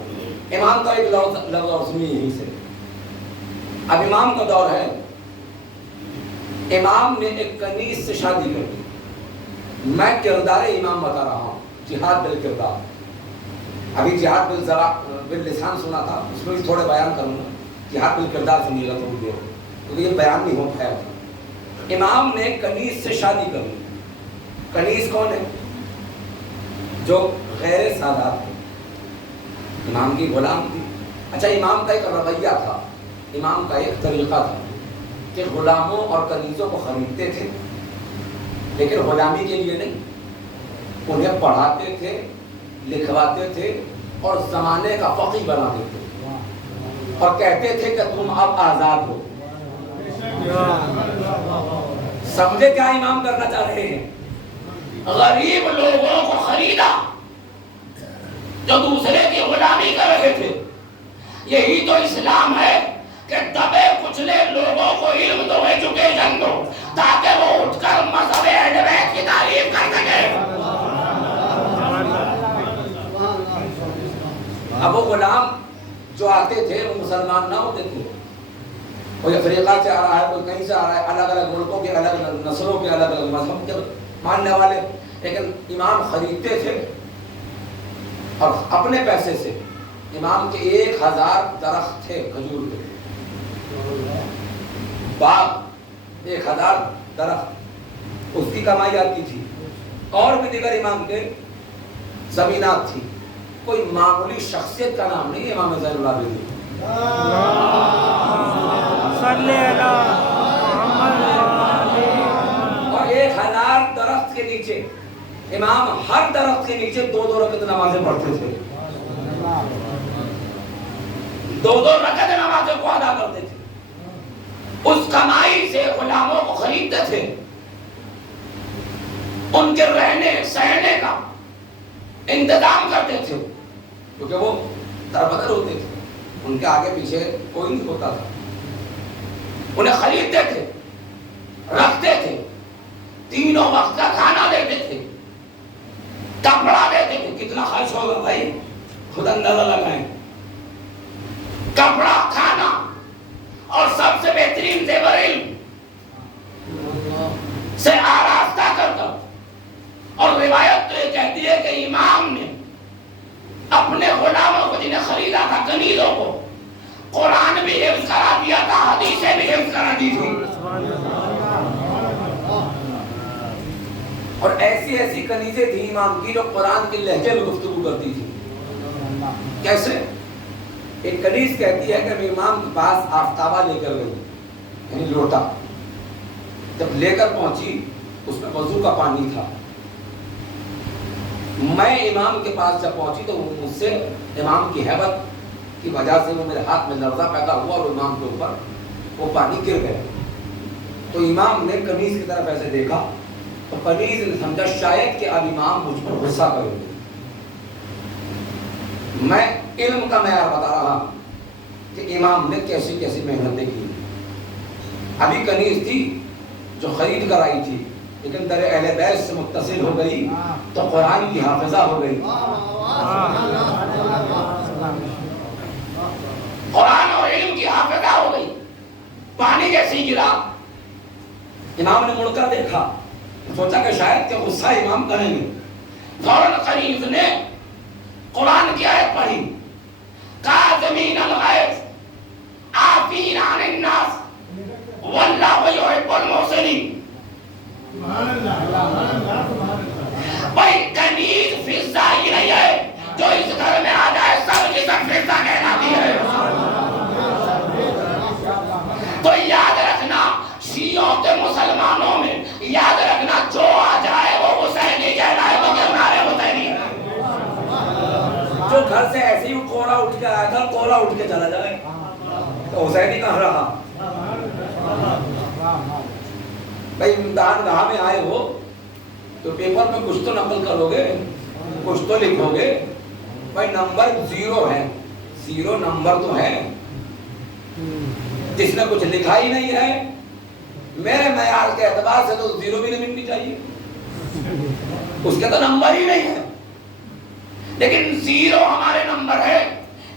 امام کا ایک لفظ اور سنیے یہیں سے۔ اب امام کا دور ہے، امام نے ایک کنیز سے شادی کر دی۔ میں کردار امام بتا رہا ہوں، جہاد بالکردار۔ ابھی جہاد باللسان سنا تھا، اس میں بھی تھوڑے بیان کروں گا۔ جہاد بالکردار سنیے گا تھوڑی دیر، کیونکہ یہ بیان نہیں ہو پایا تھا۔ امام نے کنیز سے شادی کر لی۔ کنیز کون ہے؟ جو غیر سادات تھے، امام کی غلام تھی۔ اچھا، امام کا ایک رویہ تھا، امام کا ایک طریقہ تھا کہ غلاموں اور کنیزوں کو خریدتے تھے، لیکن غلامی کے لیے نہیں، انہیں پڑھاتے تھے، لکھواتے تھے اور زمانے کا فقیہ بناتے تھے، اور کہتے تھے کہ تم اب آزاد ہو۔ سمجھے کیا امام کرنا چاہ رہے ہیں؟ غریب لوگوں کو خریدا جو دوسرے کی غلامی کر رہے تھے۔ یہی تو اسلام ہے کہ دبے کچلے لوگوں کو علم دو، ایجوکیشن دو، تاکہ وہ اٹھ کر مذہب اہل بیت کی تعریف کر سکے۔ اب وہ غلام جو آتے تھے وہ مسلمان نہ ہوتے تھے، کوئی افریقہ سے آ رہا ہے، کوئی کہیں سے آ رہا ہے، الگ الگ ملکوں کے، الگ الگ نسلوں کے، الگ الگ مذہب کے ماننے والے، لیکن امام خریدتے تھے اور اپنے پیسے سے۔ امام کے 1000 درخت تھے کھجور کے، باغ 1000 درخت، اس کی کمائی آتی تھی۔ اور بھی دیگر امام کے زمینات تھی۔ کوئی معمولی شخصیت کا نام نہیں ہے امام زین العابدین۔ اور 1000 درخت کے نیچے امام ہر درخت کے نیچے 2 رکعت نمازیں پڑھتے تھے، 2 رکعت نمازوں کو ادا کرتے تھے۔ اس کمائی سے غلاموں کو خریدتے تھے، ان کے رہنے سہنے کا انتظام کرتے تھے، کیونکہ وہ دربدر ہوتے تھے، ان کے آگے پیچھے کوئی نہیں ہوتا تھا۔ انہیں خریدتے تھے، رکھتے تھے، 3 وقت کا کھانا دیتے تھے، کپڑا دیتے تھے۔ کتنا خرچ ہوگا بھائی، خود اندازہ لگائیں۔ کپڑا، کھانا اور سب سے بہترین زیور علم سے آراستہ کر کر۔ اور روایت تو یہ کہتی ہے کہ امام نے اپنے غلاموں کو جنہیں خریدا تھا، کنیزوں کو، قرآن بھی حفظ کرا دیا تھا، حدیثیں بھی حفظ کرا دی تھی۔ اور ایسی ایسی کنیزیں تھیں امام کی جو قرآن کے لہجے میں گفتگو کرتی تھی۔ کیسے؟ ایک کنیز کہتی ہے کہ میں امام کے پاس آفتابہ لے کر گئی، یعنی لوٹا۔ جب لے کر پہنچی اس میں وضو کا پانی تھا۔ میں امام کے پاس جب پہنچی تو مجھ سے امام کی ہیبت کی وجہ سے وہ میرے ہاتھ میں لرزہ پیدا ہوا اور امام کے اوپر وہ پانی گر گیا۔ تو امام نے کنیز کی طرف ایسے دیکھا تو کنیز نے سمجھا شاید کہ اب امام مجھ پر غصہ کریں گے۔ میں علم کا معیار بتا رہا کہ امام نے کیسی کیسی محنتیں کی۔ ابھی کنیز تھی جو خرید کر آئی تھی، لیکن در اہل بیت سے متصل ہو گئی تو قرآن کی حافظہ ہو گئی۔ قرآن اور علم کی حافظہ ہو گئی۔ پانی کیسی گرا؟ امام نے مڑ کر دیکھا، سوچا کہ شاید کہ غصہ امام کریں گے۔ فوراً قریب نے قرآن کی آیت پڑھی، کاظمین الغیظ عافین عن الناس واللہ یحب المحسنین۔ بھائی کنیز فضہ ہی نہیں ہے، جو اس گھر میں آ جائے سب کی سب فضہ کہلاتی ہے۔ تو یاد رکھنا، شیعوں کے مسلمانوں میں یاد رکھنا، جو آ جائے وہ حسینی کہلائے، تو کہنا ہے حسینی۔ جو گھر سے ایسے ہی کے آیا تھا کولا اٹھ کے چلا جائے تو حسینی کہاں رہا؟ بھائی امتحان گاہ میں آئے ہو تو پیپر میں کچھ تو نقل کرو گے، کچھ تو لکھو گے. بھائی نمبر 0 ہے، 0 نمبر تو ہے، جس نے کچھ لکھا ہی نہیں ہے میرے معیار کے اعتبار سے تو 0 بھی نہیں ملنی چاہیے، اس کے تو نمبر ہی نہیں ہے. لیکن 0 ہمارے نمبر ہے،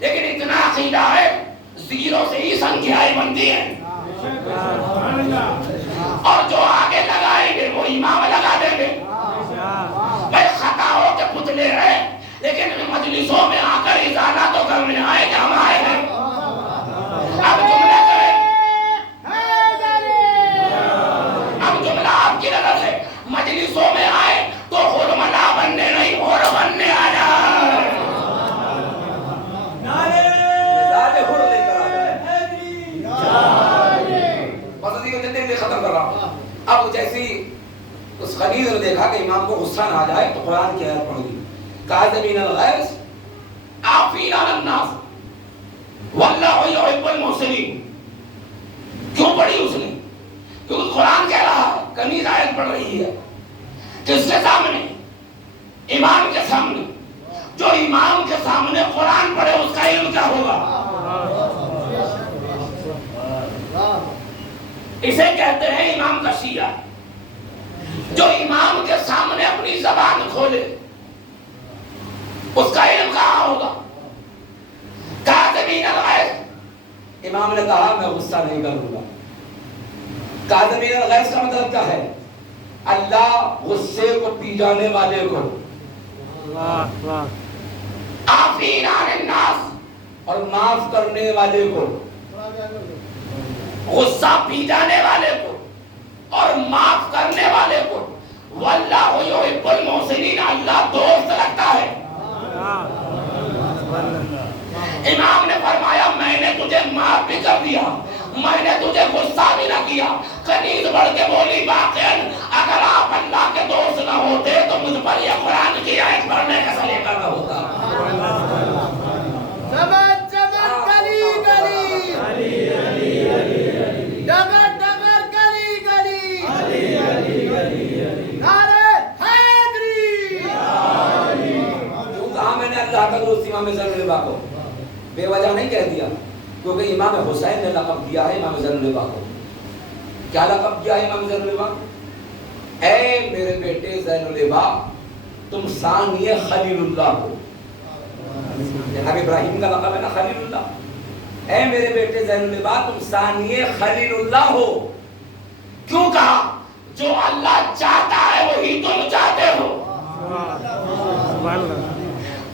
لیکن اتنا عقیدہ ہے 0 سے ہی سنکھیائیں بنتی ہیں، اور جو آگے لگائیں گے وہ امام لگا دیں گے. بھائی خطاؤں کے پتلے ہیں، لیکن مجلسوں میں آ کر ازالہ تو کرنے آئے کہ ہم آئے ہیں. اب جملہ کریں، اب جملہ آپ کی نظر ہے، مجلسوں میں آئے تو حرملا بننے نہیں، ہور بننے آیا. ختم کر رہا ہوں. اب جیسی اس خلیل نے دیکھا کہ امام کو غصہ نہ آ جائے تو قرآن کی آیت پڑھ دی، کاظمین الغیظ عافین علی الناس واللہ یحب المحسنین. کیوں پڑھی اس نے؟ کیونکہ قرآن کہہ رہا ہے، کنیز آیت پڑھ رہی ہے، کس کے سامنے؟ امام کے سامنے. جو امام کے سامنے قرآن پڑھے اس کا علم کیا ہوگا؟ اسے کہتے ہیں امام کا شیعہ. جو امام کے سامنے اپنی زبان کھولے اس کا علم کہاں ہوگا؟ کاظمین الغیظ، امام نے کہا میں غصہ نہیں کروں گا. کاظمین الغیظ کا مطلب کیا ہے؟ اللہ غصے کو پی جانے والے کو، عافین عن الناس، اور معاف کرنے والے کو. غصہ پی جانے والے کو اور معاف کرنے والے کو. واللہ یحب المحسنین، اللہ دوست رکھتا ہے. امام نے فرمایا میں نے تجھے معاف بھی کر دیا، میں نے تجھے غصہ بھی نہ کیا. کنیز بڑھ کے بولی باقین اگر آپ اللہ کے دوست نہ ہوتے تو مجھ پر یہ قرآن کی آیت پڑھنے کا سلیقہ نہ ہوتا. اللہ کا دوست امام زین العبا کو بے وجہ نہیں کہہ دیا، کیونکہ امام حسین نے لقب دیا ہے امام زین العبا کو. کیا لقب دیا ہے امام زین العبا؟ اے میرے بیٹے زین العبا تم ثانی خلیل اللہ ہو. جناب ابراہیم کا لقب ہے نا خلیل اللہ. اے میرے بیٹے زین العبا تم ثانی خلیل اللہ ہو. کیوں کہا؟ جو اللہ چاہتا ہے وہی تم چاہتے ہو.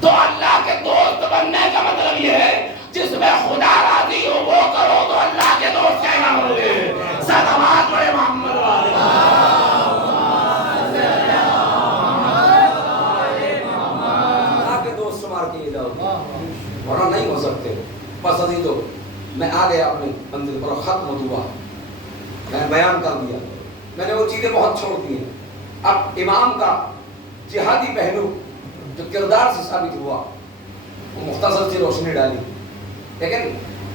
تو اللہ کے دوست بننے کا مطلب یہ ہے جس میں خدا راضی ہو وہ کرو تو اللہ کے دوست کہنا ہوگے. صلوات پڑھے محمد والے. اللہ کے دوست شمار کیے جاؤ ورنہ نہیں ہو سکتے. بس ابھی تو میں آ گیا اپنی منزل پر، ختم ہوا، میں بیان کر دیا، میں نے وہ چیزیں بہت چھوڑ دی ہیں. اب امام کا جہادی پہلو جو کردار سے ثابت ہوا وہ مختصر سی روشنی ڈالی، لیکن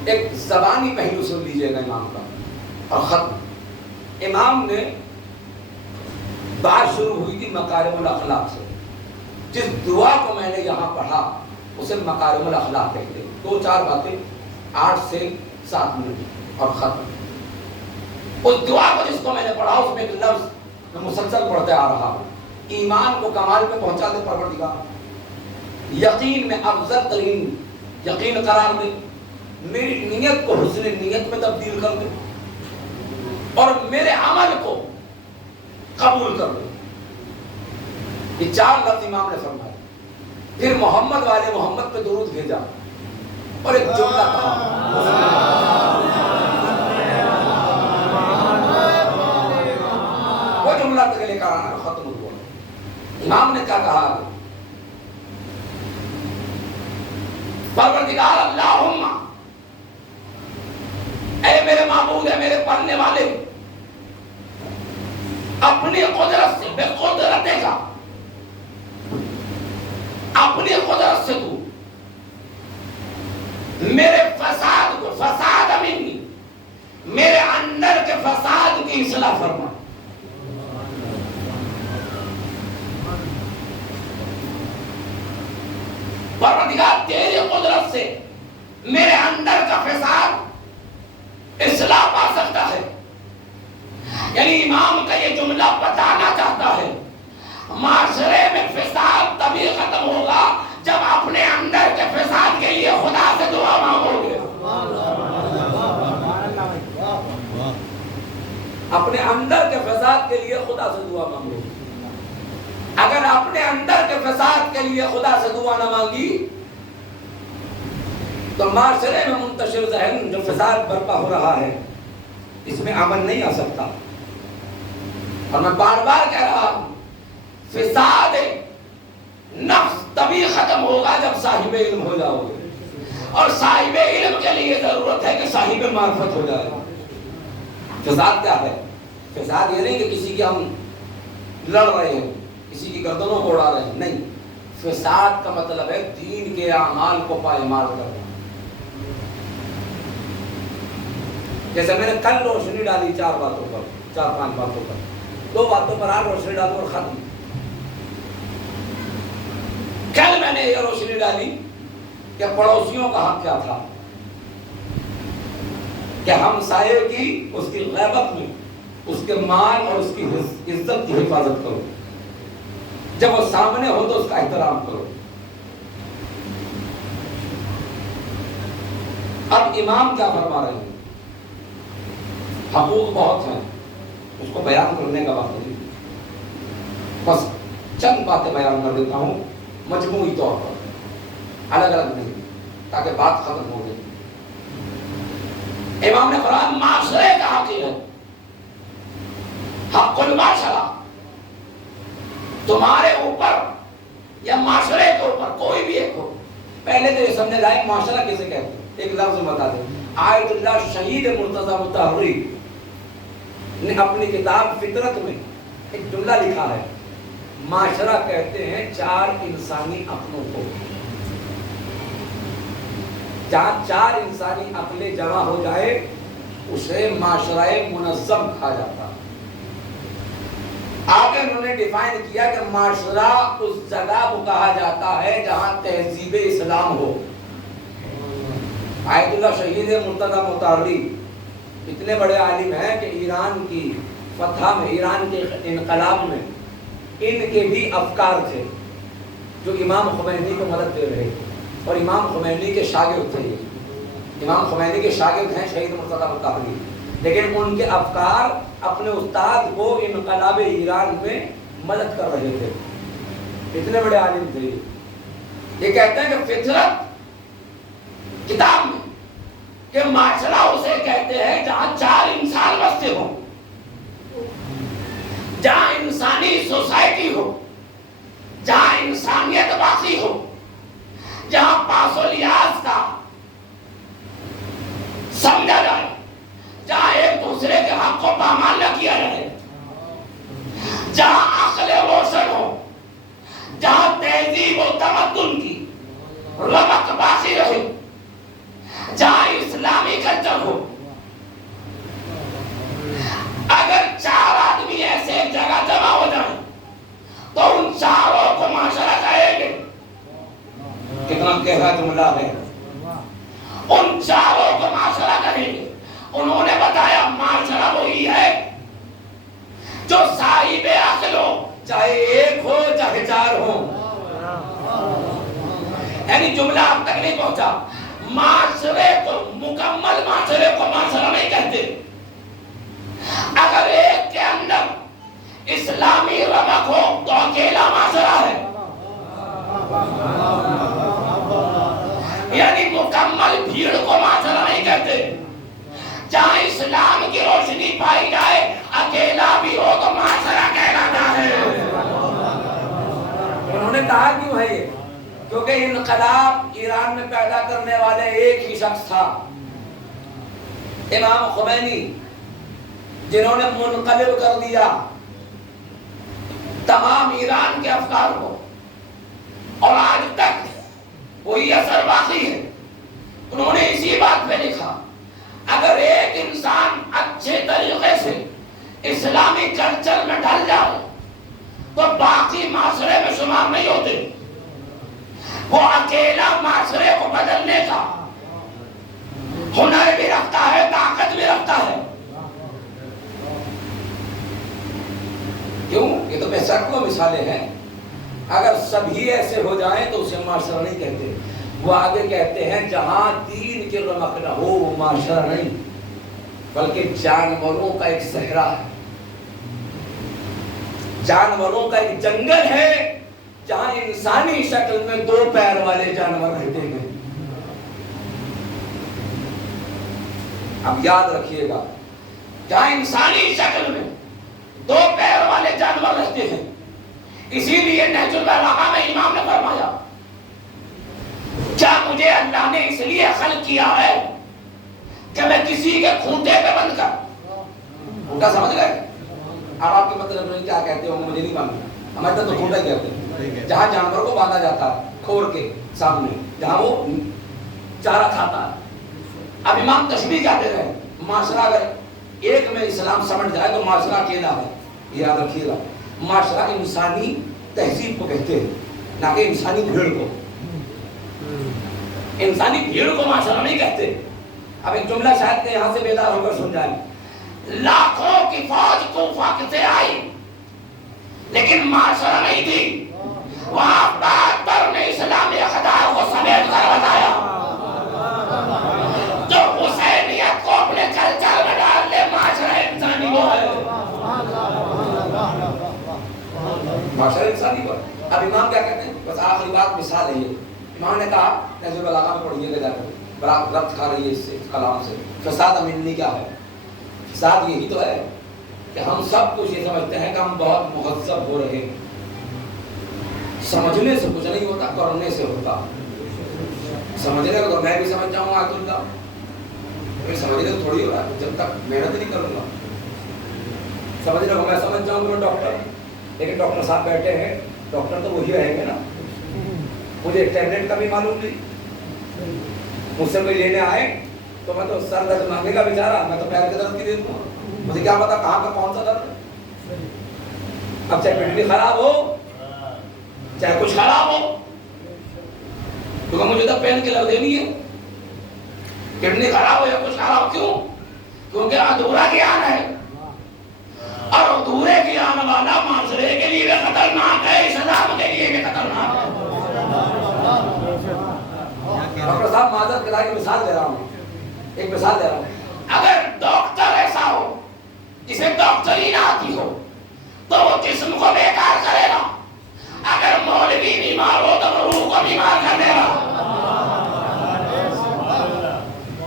ایک زبانی پہلو سن لیجئے گا امام کا اور ختم. امام نے بات شروع ہوئی تھی مکارم الاخلاق سے. جس دعا کو میں نے یہاں پڑھا اسے مکارم الاخلاق کہتے ہیں. 2-4 باتیں 8 سے 7 منٹ اور ختم. اس دعا کو جس کو میں نے پڑھا اس میں ایک لفظ میں مسلسل پڑھتے آ رہا ہوں، ایمان کو کمال پہ پہنچا دے پروردگار، یقین میں افضل ترین یقین قرار دے، میری نیت کو حسن نیت میں تبدیل کر دے، اور میرے عمل کو قبول کر دے. یہ 4 لفظ امام نے فرمایا. پھر محمد والے محمد پہ درود بھیجا اور ایک جملہ کہا. وہ جملہ تک لے کر آنا ختم ہوا. امام نے کیا کہا؟ پروردگار اللہم، اے میرے معبود، اے میرے پڑھنے والے، اپنی قدرت سے، بے قدرت کا، اپنی قدرت سے تو میرے فساد کو، فساد منی، میرے اندر کے فساد کی اصلاح فرما۔ پروردگار تیری قدرت سے میرے اندر کا فساد اصلاح پا سکتا ہے۔ یعنی امام کا یہ جملہ بتانا چاہتا ہے معاشرے میں فساد تبھی ختم ہوگا جب اپنے اندر کے فساد کے لیے خدا سے دعا مانگو گے۔ اپنے اندر کے فساد کے لیے خدا سے دعا مانگو۔ اگر اپنے اندر کے فساد کے لیے خدا سے دعا نہ مانگی تو معاشرے میں منتشر ذہن جو فساد برپا ہو رہا ہے اس میں امن نہیں آ سکتا۔ اور میں بار بار کہہ رہا ہوں فساد نفس تبھی ختم ہوگا جب صاحب علم ہو جاؤ گے، اور صاحب علم کے لیے ضرورت ہے کہ صاحب معرفت ہو جائے۔ فساد کیا ہے؟ فساد یہ نہیں کہ کسی کے ہم لڑ رہے ہیں، کسی کی گردنوں کو اڑا رہے ہیں، نہیں۔ فساد کا مطلب ہے دین کے اعمال کو پائمال کرنا۔ جیسے میں نے کل روشنی ڈالی 4 باتوں پر، 4-5 باتوں پر، 2 باتوں پر آج روشنی ڈالوں اور ختم۔ کل میں نے یہ روشنی ڈالی کہ پڑوسیوں کا حق کیا تھا، کہ ہمسائے کی، اس کی غیبت میں اس کے مال اور اس کی عزت کی حفاظت کرو، جب وہ سامنے ہو تو اس کا احترام کرو۔ اب امام کیا فرما رہے ہیں؟ حقوق بہت ہیں، اس کو بیان کرنے کا وقت نہیں، بس چند باتیں بیان کر دیتا ہوں مجموعی طور پر، الگ الگ نہیں، تاکہ بات ختم ہو جائے۔ امام نے فرمایا معاشرے کا حق ہے، حق المعاشرہ، تمہارے اوپر یا معاشرے کے اوپر کوئی بھی ایک ہو۔ پہلے تو یہ سمجھے لائق معاشرہ کیسے کہتے ہیں، ایک لفظ بتا دیں۔ آیت اللہ شہید مرتضی مطہری نے اپنی کتاب فطرت میں ایک جملہ لکھا ہے، معاشرہ کہتے ہیں 4 انسانی عقلوں کو، جہاں 4 انسانی عقلیں جمع ہو جائے اسے معاشرہ منظم کہا جاتا ہے۔ آگے انہوں نے ڈیفائن کیا کہ معاشرہ اس جگہ کو کہا جاتا ہے جہاں تہذیب اسلام ہو۔ آیت اللہ شہید مرتضی مطہری اتنے بڑے عالم ہیں کہ ایران کی فتح میں، ایران کے انقلاب میں ان کے بھی افکار تھے جو امام خمینی کو مدد دے رہے، اور امام خمینی کے شاگرد تھے۔ امام خمینی کے شاگرد ہیں شہید مرتضی مطہری، لیکن ان کے افکار اپنے استاد کو انقلاب ایران میں مدد کر رہے تھے، اتنے بڑے عالم تھے۔ یہ کہتے ہیں کہ فطرت کتاب میں کہ معاشرہ اسے کہتے ہیں جہاں 4 انسان بستے ہوں، جہاں انسانی سوسائٹی ہو، جہاں انسانیت باقی ہو، جہاں پاس و لحاظ کا سمجھا جائے، جہاں ایک دوسرے کے حق کو پامال نہ کیا جائے، جہاں عقل روشن ہو، جہاں تہذیب و تمدن کی رمق باقی رہے، جہاں اسلامی کلچر ہو۔ اگر 4 آدمی ایسے ایک جگہ جمع ہو جائیں تو ان 4 کو معاشرہ کہیں گے۔ کتنا گہرا جملہ ہے، ان 4 کو معاشرہ کہیں گے۔ انہوں نے بتایا معاشرہ وہی ہے جو صاحب عقل ہو، چاہے ایک ہو چاہے 4 ہو۔ یعنی جملہ اب تک نہیں پہنچا۔ معاشرے کو، مکمل معاشرے کو معاشرہ نہیں کہتے۔ اگر ایک کے اندر اسلامی رمق ہو تو اکیلا معاشرہ ہے، یعنی مکمل بھیڑ کو معاشرہ نہیں کہتے۔ جہاں اسلام کی روشنی پائی جائے اکیلا بھی ہو تو معاشرہ کہلاتا ہے۔ انہوں نے کہا کیوں ہے یہ؟ کیونکہ انقلاب ایران میں پیدا کرنے والے ایک ہی شخص تھا، امام خمینی، جنہوں نے منقلب کر دیا تمام ایران کے افکار کو، اور آج تک وہی اثر باقی ہے۔ انہوں نے اسی بات پہ لکھا اگر ایک انسان اچھے طریقے سے اسلامی کلچر میں ڈھل جائے تو باقی معاشرے میں شمار نہیں ہوتے. وہ اکیلا معاشرے کو بدلنے کا ہنر بھی رکھتا ہے, طاقت بھی رکھتا ہے. کیوں؟ یہ تو سینکڑوں مثالیں ہیں. اگر سبھی ایسے ہو جائیں تو اسے معاشرہ نہیں کہتے. وہ آگے کہتے ہیں جہاں دین کی رمق نہ ہو وہ معاشرہ نہیں بلکہ جانوروں کا ایک صحرا ہے, جانوروں کا ایک جنگل ہے جہاں انسانی شکل میں 2 پیر والے جانور رہتے ہیں. اب یاد رکھیے گا, جہاں انسانی شکل میں 2 پیر والے جانور رہتے ہیں. اسی لیے نہج البلاغہ میں امام نے فرمایا کیا مجھے اللہ نے اس لیے خلق کیا ہے کہ میں کسی کے کھونٹے پہ بند کر. کھونٹا سمجھ گئے؟ اب آپ کے مطلب نہیں کیا کہتے ہوں مجھے نہیں معلوم. ہمارے تو کھونٹا کہتے ہیں جہاں جانور کو باندھا جاتا ہے کھور کے سامنے, جہاں وہ چارہ کھاتا ہے. اب امام تشبیہ کیا دے رہے ہیں, معاشرہ اگر ایک میں اسلام سمجھ جائے تو معاشرہ اکیلا ہے. یاد رکھیے گا, معاشرہ انسانی تہذیب کو کہتے ہیں نہ کہ انسانی بھیڑ کو. انسانی بھیڑ کو معاشرہ نہیں کہتے. اب ایک جملہ شاید کہ یہاں سے بیدار ہو کر سن جائیں. لاکھوں کی فوج کوفہ سے آئی لیکن معاشرہ نہیں تھی. وہاں بات پر نے اسلامی اقدار کو سمیٹ کر بتایا جو حسینیت کو اپنے کلچر میں ڈال لے معاشرہ انسانی وہ ہے. معاشرہ انسانی کو. اب امام کیا کہتے ہیں, بس آخری بات مثال ہے یہ. امام نے کہا نہج البلاغہ میں پڑھیے گا جا کر, برات ربط کھا رہی ہے اس سے کلام سے. فساد امنی کیا ہے؟ فساد یہی تو ہے کہ ہم سب کچھ یہ سمجھتے ہیں کہ ہم بہت مہذب ہو رہے ہیں. سمجھنے سے کچھ نہیں ہوتا, کرنے سے ہوتا. سمجھنے کو تو میں بھی سمجھ جاؤں آیت اللہ, لیکن سمجھنے کو تھوڑی ہو رہا ہے جب تک محنت نہیں کروں گا. سمجھنے کو میں سمجھ جاؤں گا ڈاکٹر, لیکن ڈاکٹر صاحب بیٹھے ہیں, ڈاکٹر تو وہی رہیں گے نا. مجھے ایک ٹیبلیٹ کا بھی معلوم نہیں. مجھ سے کوئی لینے آئے تو میں تو سر درد مانگے گا بیچارہ, میں تو پیر کے درد کی دے دوں گا. مجھے کیا پتا کہاں کا کون سا درد ہے. اب چاہے پیٹ بھی خراب ہو چاہے کچھ خراب ہو, کیونکہ مجھے تو پین کلر دینی ہے. کڈنی خراب ہو یا کچھ خراب, کیوں؟ کیونکہ ادھورا گیان ہے, اور ادھورے گیان والا معاشرے کے لیے بھی خطرناک ہے, اسلام کے لیے بھی خطرناک ہے. ڈاکٹر صاحب معذرت کے لیے مثال دے رہا ہوں, ایک مثال دے رہا ہوں. اگر ڈاکٹر ایسا ہو جسے ڈاکٹری نہ آتی ہو تو وہ جسم کو بیکار کرے گا. اگر مولوی بیمار ہو تو وہ روح کو بیمار کر دے گا.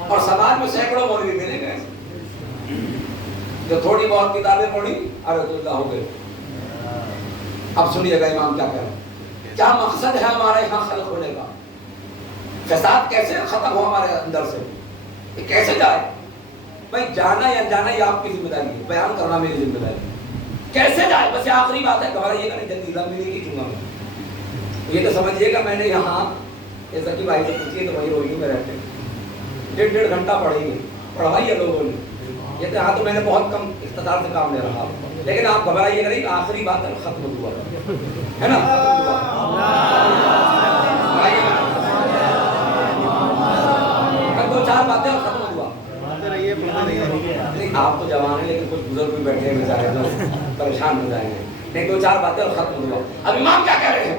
اور سماج میں سینکڑوں مولوی ملے گئے جو تھوڑی بہت کتابیں پڑھی اور اللہ ہو گئے. اب سنیے گا امام کیا کہہ رہے ہیں, کیا مقصد ہے ہمارا یہاں خلق ہونے کا. فساد کیسے ختم ہو ہمارے اندر سے, یہ کیسے جائے. بھائی جانا یا جانا یہ آپ کی ذمہ داری ہے, بیان کرنا میری ذمہ داری. کیسے جائے, بس یہ آخری بات ہے. گھبرائیے گا نہیں, جلدی رنگ ملے گی چونگا میں. یہ تو سمجھیے گا میں نے یہاں جیسا کہ بھائی سے پوچھیے تو وہی روہنی میں رہتے ہیں, 1.5 گھنٹہ پڑھیں گے, پڑھائی ہے لوگوں نے. یہ تو یہاں تو میں نے بہت کم اختصار سے کام لے رہا, لیکن آپ گھبرائیے گا نہیں, آخری بات ہے ختم ہوا ہے نا. 2-4 باتیں اور ختم ہوا. آپ تو جوان ہیں لیکن کچھ بزرگ بھی بیٹھے ہیں بیچارے جو پریشان ہو جائیں گے. نہیں 2-4 باتیں اور ختم ہوا. اب امام کیا کہہ رہے ہیں,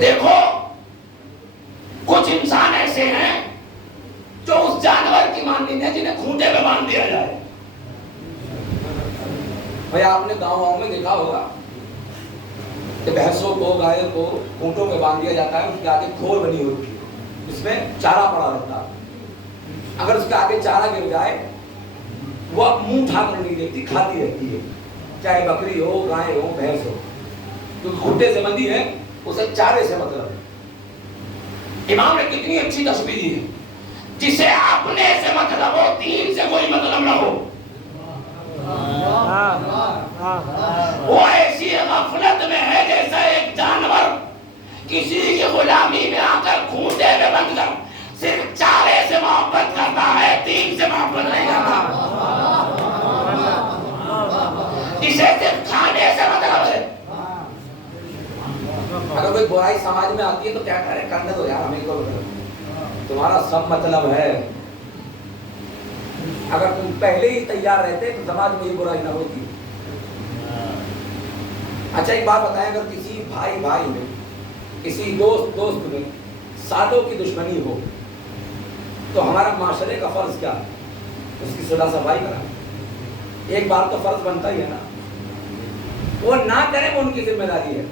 دیکھو کچھ انسان ایسے ہیں جو اس جانور کی مانند ہیں جنہیں کھونٹے پہ باندھ دیا جائے. بھائی آپ نے گاؤں میں دیکھا ہوگا کہ بھینسوں کو گائے کو کھونٹوں پہ باندھ دیا جاتا ہے, اس کے آگے کھور بنی ہوتی ہے, اس میں چارہ پڑا رہتا ہے. اگر اس کے آگے چارہ گر جائے وہ اب منہ اٹھا کر نہیں دیکھتی, کھاتی رہتی ہے, چاہے بکری ہو گائے ہو بھینس ہو, کیونکہ کھونٹے سے بندی ہے, اسے چارے سے مطلب ہے. امام نے کتنی اچھی تشبیہ دی ہے, جسے اپنے سے مطلب ہو, دین سے کوئی مطلب نہ ہو. وہ ایسی غفلت میں ہے جیسا ایک جانور کسی کی غلامی میں آ کر کھوٹے میں بند کر صرف چارے سے محبت کرتا ہے، تین سے محبت نہیں کرتا. اسے صرف کھانے سے مطلب ہے. اگر کوئی برائی سماج میں آتی ہے تو کیا کرے؟ کرنے دو یار، ہمیں کو تمہارا سب مطلب ہے. اگر تم پہلے ہی تیار رہتے تو سماج میں یہ برائی نہ ہوتی. اچھا ایک بات بتائیں، اگر کسی بھائی میں، کسی دوست میں سالوں کی دشمنی ہو تو ہمارا معاشرے کا فرض کیا ہے؟ اس کی صلح صفائی کرنا. ایک بار تو فرض بنتا ہی ہے نا. وہ نہ کریں وہ ان کی ذمہ داری ہے.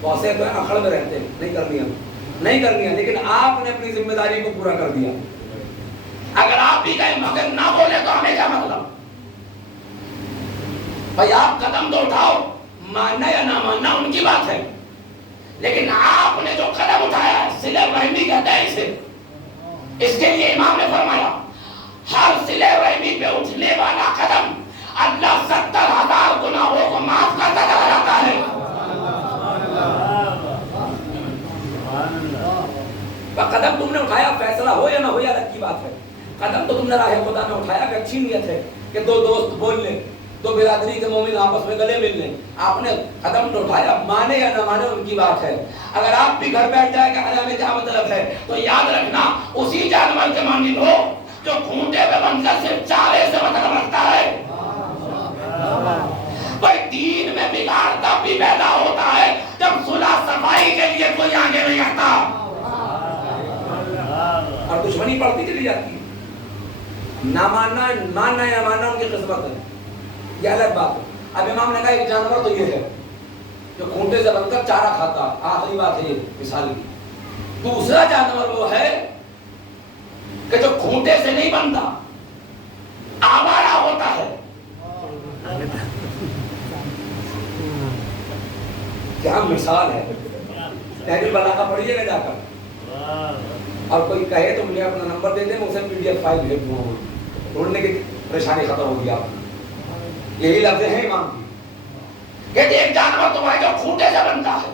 بہت سے تو اکھڑ میں رہتے ہیں، نہیں کرنی ہے، لیکن آپ نے اپنی ذمہ داری کو پورا کر دیا. اگر آپ بھی کہیں مگر نہ بولے تو ہمیں کیا مطلب؟ بھائی آپ قدم تو اٹھاؤ، ماننا یا نہ ماننا ان کی بات ہے، لیکن آپ نے جو قدم اٹھایا ہے صلہ رحمی کہتے ہیں اسے. اس کے لیے امام نے فرمایا ہر صلہ رحمی پہ اٹھنے والا قدم اللہ 70,000 گناہوں کو معاف کرتا چلا جاتا ہے. قدم تم نے اٹھایا، فیصلہ ہو یا نہ ہو یا الگ کی بات ہے. قدم تو تم نے راہ خدا میں اٹھایا کہ اچھی نیت ہے کہ دو دوست بول لیں، دو برادری کے مومن آپس میں گلے مل لیں. آپ نے قدم تو اٹھایا، مانے یا نہ مانے ان کی بات ہے. اگر آپ بھی گھر بیٹھ جائے کہ ہمیں کیا مطلب ہے، تو یاد رکھنا اسی جانور کے مانند ہو جو کھونٹے پہ بند کر صرف چارے سے مطلب رکھتا ہے. بھائی دین میں بگاڑ تب بھی پیدا ہوتا ہے جب صلح صفائی کے لیے کوئی آگے نہیں آتا اور دشمنی بڑھتی چلی جاتی ہے. نہ ماننا یا نہ ماننا ان کی قسمت ہے، یہ الگ بات ہے. اب امام نے کہا ایک جانور تو یہ ہے جو کھونٹے سے بن کر چارہ کھاتا ہے، آخری بات ہے یہ مثال کی. دوسرا جانور وہ ہے کہ جو کھونٹے سے نہیں بنتا، آوارہ ہوتا ہے. کیا مثال ہے. تحریر بلاغہ پڑھیے گا جا کر، اور کوئی کہے تو مجھے اپنا نمبر دے دیں، میں اسے PDF فائل بھیج دوں گا. ڈھونڈنے کی پریشانی ختم ہوگی. آپ یہی لفظ ہیں امام کی کہ ایک جانور تو ہے جو کھونٹے سے بنتا ہے،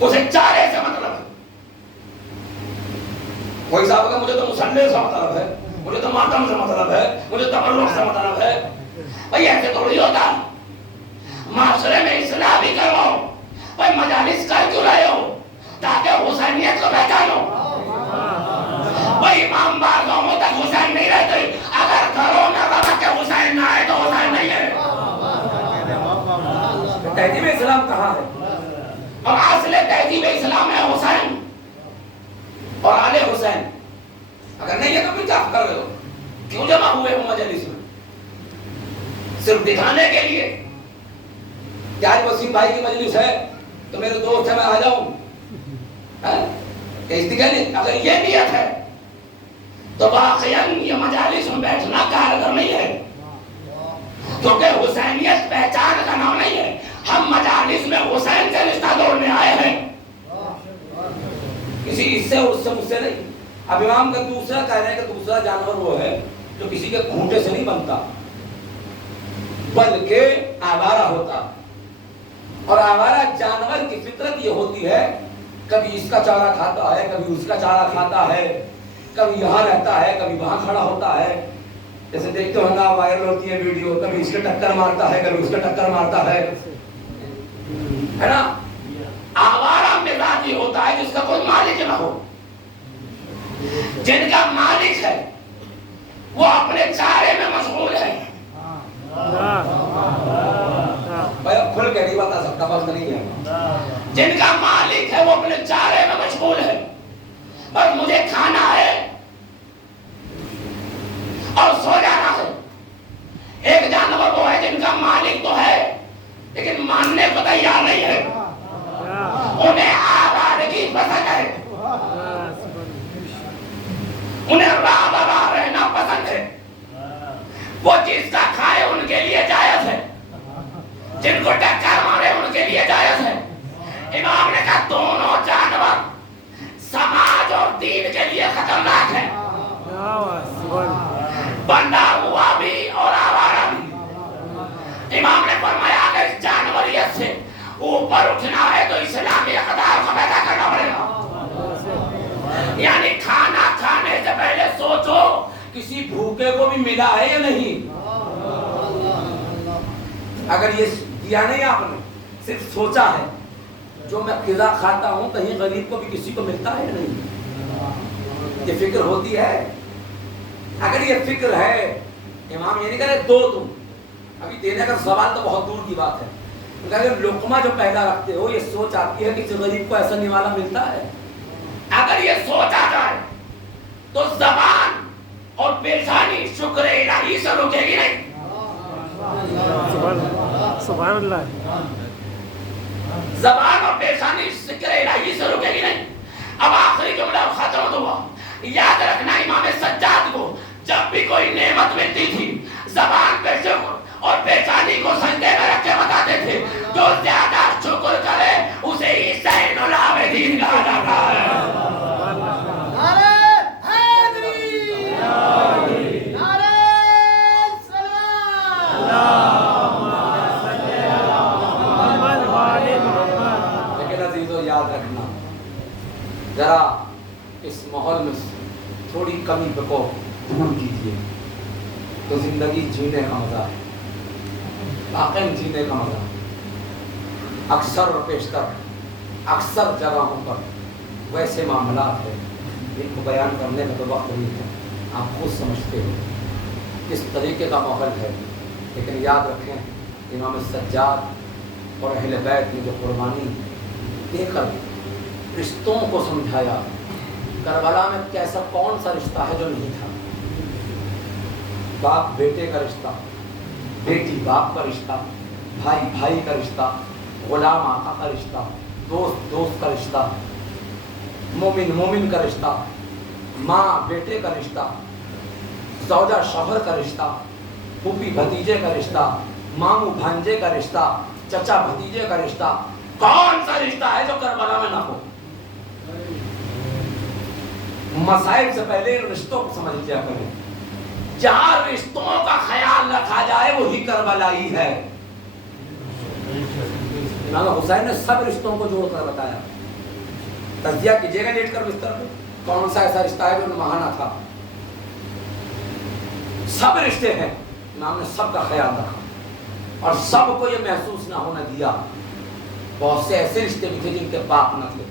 اسے چارے سے مطلب ہے. کوئی صاحب اگر مجھے تو مسلح سے مطلب ہے، مجھے تو ماتم سے مطلب ہے، مجھے تبرک سے مطلب ہے. بھائی ایسے تھوڑی ہوتا. معاشرے میں اصلاح بھی کرواؤ. بھائی مجالس کر کیوں رہے ہو؟ تاکہ حسینیت کو پہچانو. بھائی امام بار قوموں تک حسین نہیں رہتے، اگر گھروں میں ربط کے حسین نہ آئے تو حسین نہیں ہے. تہذیب اسلام کہاں ہے؟ اور اصل تہذیب اسلام ہے حسین اور آل حسین. اگر نہیں ہے تو پھر کیا کر رہے ہو؟ کیوں جمع ہوئے ہو مجلس میں؟ صرف دکھانے کے لیے کہ آج وسیم بھائی کی مجلس ہے تو میرے دوست ہے میں آ جاؤں. اگر یہ نیت ہے تو واقعاً یہ مجالس میں بیٹھنا کارگر نہیں ہے، کیونکہ حسینیت پہچان کا نام نہیں ہے. ہم مجالس میں حسین سے رشتہ توڑنے آئے ہیں، کسی اس سے اس سے مجھ سے نہیں. اب امام کا دوسرا کہہ رہے ہیں کہ دوسرا جانور وہ ہے جو کسی کے کھونٹے سے نہیں بنتا بلکہ آوارہ ہوتا. اور آوارہ جانور کی فطرت یہ ہوتی ہے کبھی اس کا چارہ کھاتا ہے، کبھی اس کا چارہ کھاتا ہے، کبھی یہاں رہتا ہے، کبھی وہاں کھڑا ہوتا ہے. جیسے دیکھتے ہو نا وائرل ہوتی ہے ویڈیو، کبھی اس کے ٹکر مارتا ہے، کبھی اس کے ٹکر مارتا ہے نا. آوارہ مزاجی ہوتا ہے جس کا کوئی مالک نہ ہو. جن کا مالک ہے وہ اپنے چارے میں مشغول ہے. کھل کے نہیں بتا سکتا، بس نہیں ہے. جن کا مالک ہے وہ اپنے چارے میں مشغول ہے، بس مجھے کھانا ہے اور سو جانا ہے. ایک جانور وہ ہے جن کا مالک تو ہے لیکن ماننے کو تیار نہیں ہے. انہیں آوارگی پسند ہے، انہیں راہ براہ رہنا پسند ہے. وہ جس کا کھائے ان کے لیے جائز ہے، جن کو ٹکر مارے ان کے لیے جائز ہے. امام نے کہا دونوں جانور سماج اور دین کے لیے خطرناک ہے، بندہ ہوا بھی اور آوارہ بھی. امام نے فرمایا اگر اس جانوریت سے اوپر اٹھنا ہے تو اسلامی اقدار کو پیدا کرنا پڑے گا. یعنی کھانا کھانے سے پہلے سوچو کسی بھوکے کو بھی ملا ہے یا نہیں. اگر یہ دیا نہیں آپ نے، صرف سوچا ہے جو میں غذا کھاتا ہوں کہیں غریب کو بھی کسی کو ملتا ہے یا نہیں، یہ فکر ہوتی ہے. اگر یہ فکر ہے، امام یہ نہیں کہہ رہے دو تم، ابھی دینے کا سوال تو بہت دور کی بات ہے، اگر لقمہ جو پہلا رکھتے ہو یہ سوچ آتی ہے کہ کسی غریب کو ایسا نوالا ملتا ہے. اگر یہ سوچ آ جائے تو زبان اور پیشانی شکر الہی سے رکے گی نہیں. سبحان اللہ. زبان اور پیشانی ذکر الہی سے رکے گی نہیں. اب آخری جملہ ختم ہوا. یاد رکھنا امام سجاد کو جب بھی کوئی نعمت ملتی تھی زبان پہ شکر اور پیشانی کو سجدے میں رکھ کے بتاتے تھے جو زیادہ شکر کرے اسے ہی زین العابدین کہا جاتا ہے. لیکن عزیزو یاد رکھنا ذرا اس ماحول میں تھوڑی کمی کو دور کیجیے تو زندگی جینے کا مزہ ہے، واقعی جینے کا مزہ. اکثر و بیشتر اکثر جگہوں پر ویسے معاملات ہیں جن کو بیان کرنے کا تو وقت نہیں ہے، آپ خود سمجھتے ہو کس طریقے کا ماحول ہے. لیکن یاد رکھیں امام سجاد اور اہل بیت نے جو قربانی دے کر رشتوں کو سمجھایا، کربلا میں کیسا کون سا رشتہ ہے جو نہیں تھا. باپ بیٹے کا رشتہ، بیٹی باپ کا رشتہ، بھائی بھائی کا رشتہ، غلام آقا کا رشتہ، دوست دوست کا رشتہ، مومن مومن کا رشتہ، ماں بیٹے کا رشتہ، زوجہ شوہر کا رشتہ، پھوپھی بھتیجے کا رشتہ، ماموں بھانجے کا رشتہ، چچا بھتیجے کا رشتہ. کون سا رشتہ ہے جو کربلا میں نہ ہو؟ مسائل سے پہلے ان رشتوں کو سمجھ لیا کریں. جہاں رشتوں کا خیال رکھا جائے وہی کربلائی ہے. امام حسین نے سب رشتوں کو جوڑ کر بتایا. تجزیہ کیجیے گا لیٹ کر بستر میں کون سا ایسا رشتہ ہے جو نبھانا تھا. سب رشتے ہیں، امام نے سب کا خیال رکھا اور سب کو یہ محسوس نہ ہونا دیا. بہت سے ایسے رشتے بھی تھے جن کے باپ نہ تھے،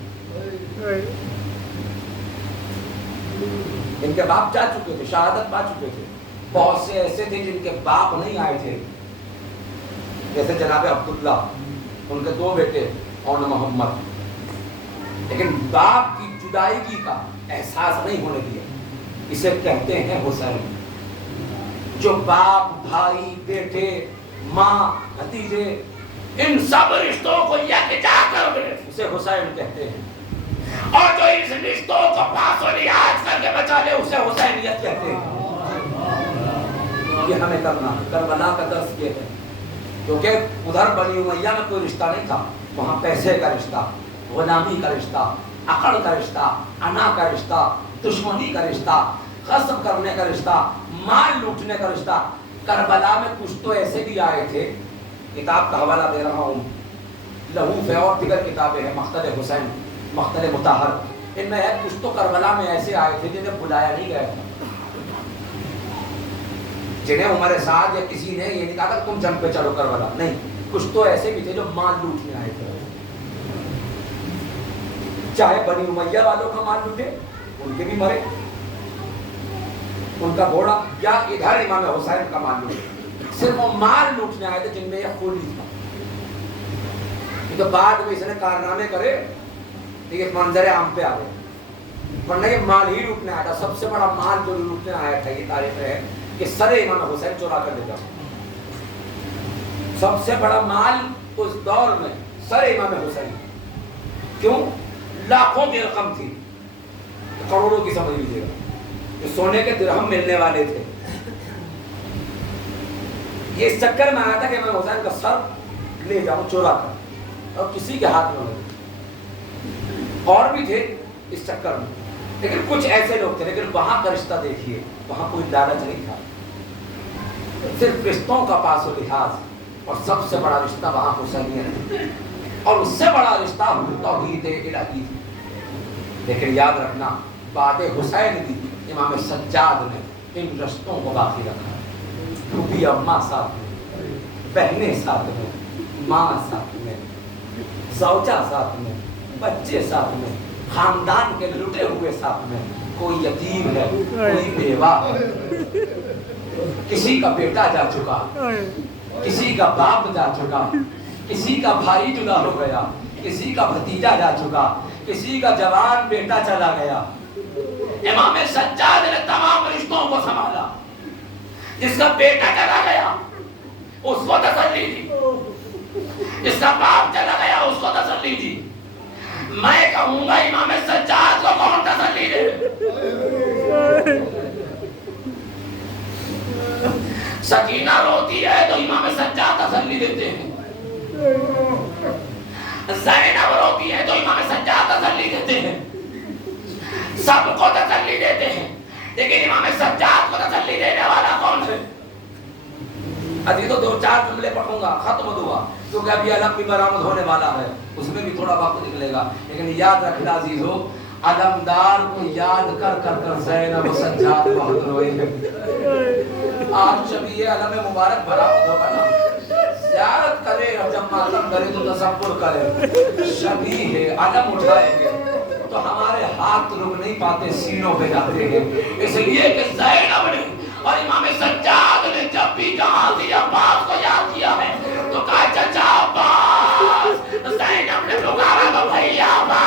ان کے باپ جا چکے تھے، شہادت پا چکے تھے. بہت سے ایسے تھے جن کے باپ نہیں آئے تھے، جیسے جناب عبداللہ، ان کے 2 بیٹے اور محمد. لیکن باپ کی جدائیگی کا احساس نہیں ہونے دیا. اسے کہتے ہیں حسین. جو باپ بھائی بیٹے ماں بھتیجے ان سب رشتوں کو یکجا کر دے اسے حسین کہتے ہیں. اور جو اس رشتوں کو پاس و لحاظ کر کے بچا لے اسے حسینیت کہتے ہیں. یہ ہمیں کرنا ہے. کربلا کا درس یہ ہے کیونکہ ادھر بنی امیہ میں کوئی رشتہ نہیں تھا، وہاں پیسے کا رشتہ، غلامی کا رشتہ، عقل کا رشتہ، انا کا رشتہ، دشمنی کا رشتہ، غصب کرنے کا رشتہ، مال لوٹنے کا رشتہ. کربلا میں کچھ تو ایسے بھی آئے تھے، کتاب کا حوالہ دے رہا ہوں، لہوف ہے اور دیگر کتابیں ہیں، مقتل حسین، مقتل مطہر، ان میں ہے کچھ تو کربلا میں ایسے آئے تھے جنہیں بلایا نہیں گیا تھا، جنہیں عمر سعد یا کسی نے یہ نہیں کہا تھا تم جنگ پہ چلو کربلا. نہیں، کچھ تو ایسے بھی تھے جو مال لوٹنے آئے تھے. چاہے بنی امیہ والوں کا مال لوٹے، ان کے بھی مرے، ان کا گھوڑا، یا ادھر امام حسین کا مال لوٹے. صرف وہ مال لوٹنے آئے تھے جن میں یہ خولی تھا. کیونکہ بعد میں اس نے کارنامے کرے تو یہ منظر عام پہ آ گئے، ورنہ یہ مال ہی لوٹنے آیا تھا. سب سے بڑا مال جو لوٹنے آیا تھا، یہ تاریخ ہے کہ سر امام حسین چورا کر دیتا. سب سے بڑا مال اس دور میں سر امام حسین. کیوں؟ لاکھوں کی رقم تھی، کروڑوں کی سمجھ لیجیے گا، جو سونے کے درہم ملنے والے تھے. یہ اس چکر میں آیا تھا کہ امام حسین کا سر لے جاؤں چورا کر اور کسی کے ہاتھ میں لگے. اور بھی تھے اس چکر میں، لیکن کچھ ایسے لوگ تھے. لیکن وہاں کا رشتہ دیکھیے، وہاں کوئی لالچ نہیں تھا، صرف رشتوں کا پاس و لحاظ. اور سب سے بڑا رشتہ وہاں حسینیت ہے. اور اس سے بڑا رشتہ توحید الہی تھی. لیکن یاد رکھنا بعد حسین بھی امام سجاد نے ان رشتوں کو باقی رکھا. کیونکہ اماں ساتھ میں، بہنیں ساتھ میں، ماں ساتھ میں، زوجہ ساتھ میں، بچے ساتھ میں، خاندان کے لٹے ہوئے ساتھ میں. کوئی یتیم ہے، کوئی بیوہ ہے، کسی کا بیٹا جا چکا، کسی کا باپ جا چکا، کسی کا بھائی جدا ہو گیا، کسی کا بھتیجا جا چکا، کسی کا جوان بیٹا چلا گیا. امام سجاد نے تمام رشتوں کو سنبھالا. جس کا بیٹا چلا گیا اس کو تسلی دی، جس کا باپ چلا گیا اس کو تسلی دی. میں کہوں گا امام سجاد کو کون تسلی دے؟ سکینہ روتی ہے تو امام سجاد تسلی دیتے ہیں. زینب روتی ہے تو امام سجاد تسلی دیتے ہیں. سب کو تسلی دیتے ہیں، لیکن امام سجاد کو تسلی دینے والا کون ہے؟ ابھی تو 2-4 جملے پڑھوں گا، ختم دعا، کیونکہ ابھی علم بھی برآمد ہونے والا ہے، اس میں بھی تھوڑا وقت نکلے گا. لیکن یاد رکھنا عزیزو، علمدار کو یاد کر کر کر زینب و سجاد بہت روئے ہیں. آج جب یہ علم مبارک برآمد ہوگا نا، زیارت کرے اور جب ماتم کرے تو تصور کرے شبیہ ہے علم اٹھائیں گے تو ہمارے ہاتھ رک نہیں پاتے، سینوں پہ جاتے ہیں. اس لیے کہ زینب نے اور امام سجاد نے جب بھی جہاں سے عباس کو یاد کیا ہے تو کہا چچا عباس. زینب نے پکارا تو بھیا عباس.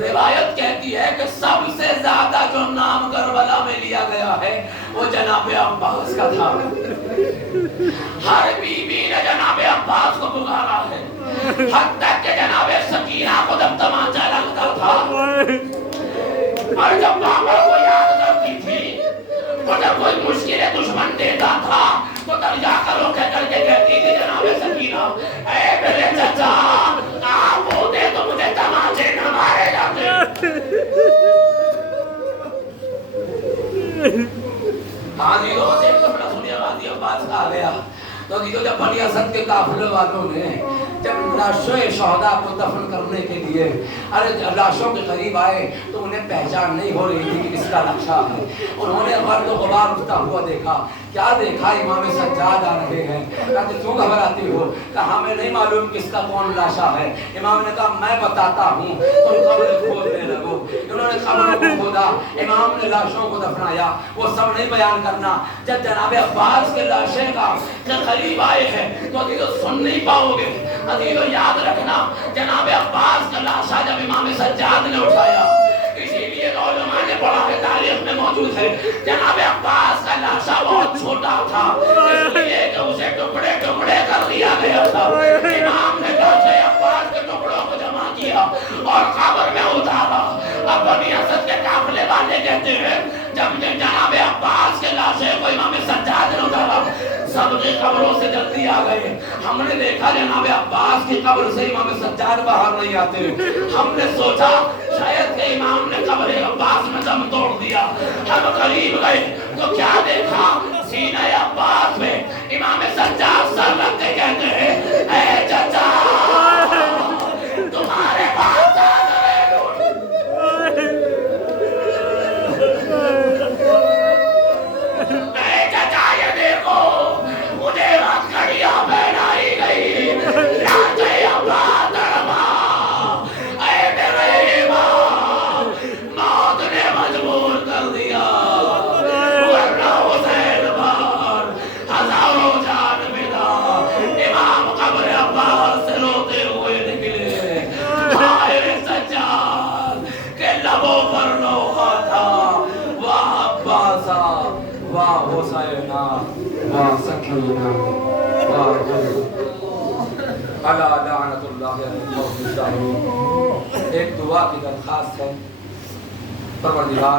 روایت کہتی ہے کہ سب سے زیادہ جو نام کربلا میں لیا گیا ہے وہ جناب عباس کا تھا. ہر بیوی نے جناب عباس کو پکارا ہے، حتی تک کہ جناب سکینہ کو جب تمانچہ لگتا تھا اور جب بابا کو یاد کرتی تھی اور جب کوئی مشکل دشمن دیتا تھا تو تب جا کر وہ کہہ کہتی تھی جناب سکینہ اے میرے چچا آپ ہوتے تو مجھے تمانچے نہ مارے جاتے. ہاں جی وہ دیکھ تو بڑا سنیا غازی عباس آ گیا. تو جب بنی اسد کے قافلے والوں نے جب لاشوں شہداء کو دفن کرنے کے لیے لاشوں کے قریب آئے تو انہیں پہچان نہیں ہو رہی تھی کہ کس کا نقشہ ہے. انہوں نے غرد و غبار اٹھتا ہوا دیکھا. کیا دیکھا؟ امام سجاد آ رہے ہیں. کہتے کیوں گھبراتی ہو؟ کہا ہمیں نہیں معلوم کس کا کون لاشا ہے. امام نے کہا میں بتاتا ہوں، تم قبر کھودنے لگو. انہوں نے قبر کو کھودا، امام نے لاشوں کو دفنایا. وہ سب نہیں بیان کرنا. جب جناب عباس کے لاشے کا قریب آئے ہیں تو عزیزو سن نہیں پاؤ گے. عزیزو یاد رکھنا جناب عباس کا لاشا جب امام سجاد نے اٹھایا، اسی لیے علماء نے پڑھا ہے، تاریخ میں موجود ہے، جناب عباس کا لاشا بہت چھوٹا تھا اس لیے کہ اسے ٹکڑے ٹکڑے کر دیا گیا تھا. امام نے لاشے عباس کے ٹکڑوں کو جمع کیا اور قبر میں اتارا. اب بنی اسد کے قافلے والے کہتے ہیں جب جناب عباس کے لاشے کو امام سجاد نے اتارا سب کی قبروں سے جلدی آ گئے. ہم نے دیکھا جناب عباس کی قبر سے امام سجاد باہر نہیں آتے. ہم نے سوچا شاید کہ امام نے قبر عباس میں دم توڑ دیا. ہم قریب گئے تو کیا دیکھا؟ سینہ عباس میں امام سجاد سر رکھ کے کہتے ہیں اے چچا تمہارے پاس ایک دعا کی درخواست ہے. پروردگار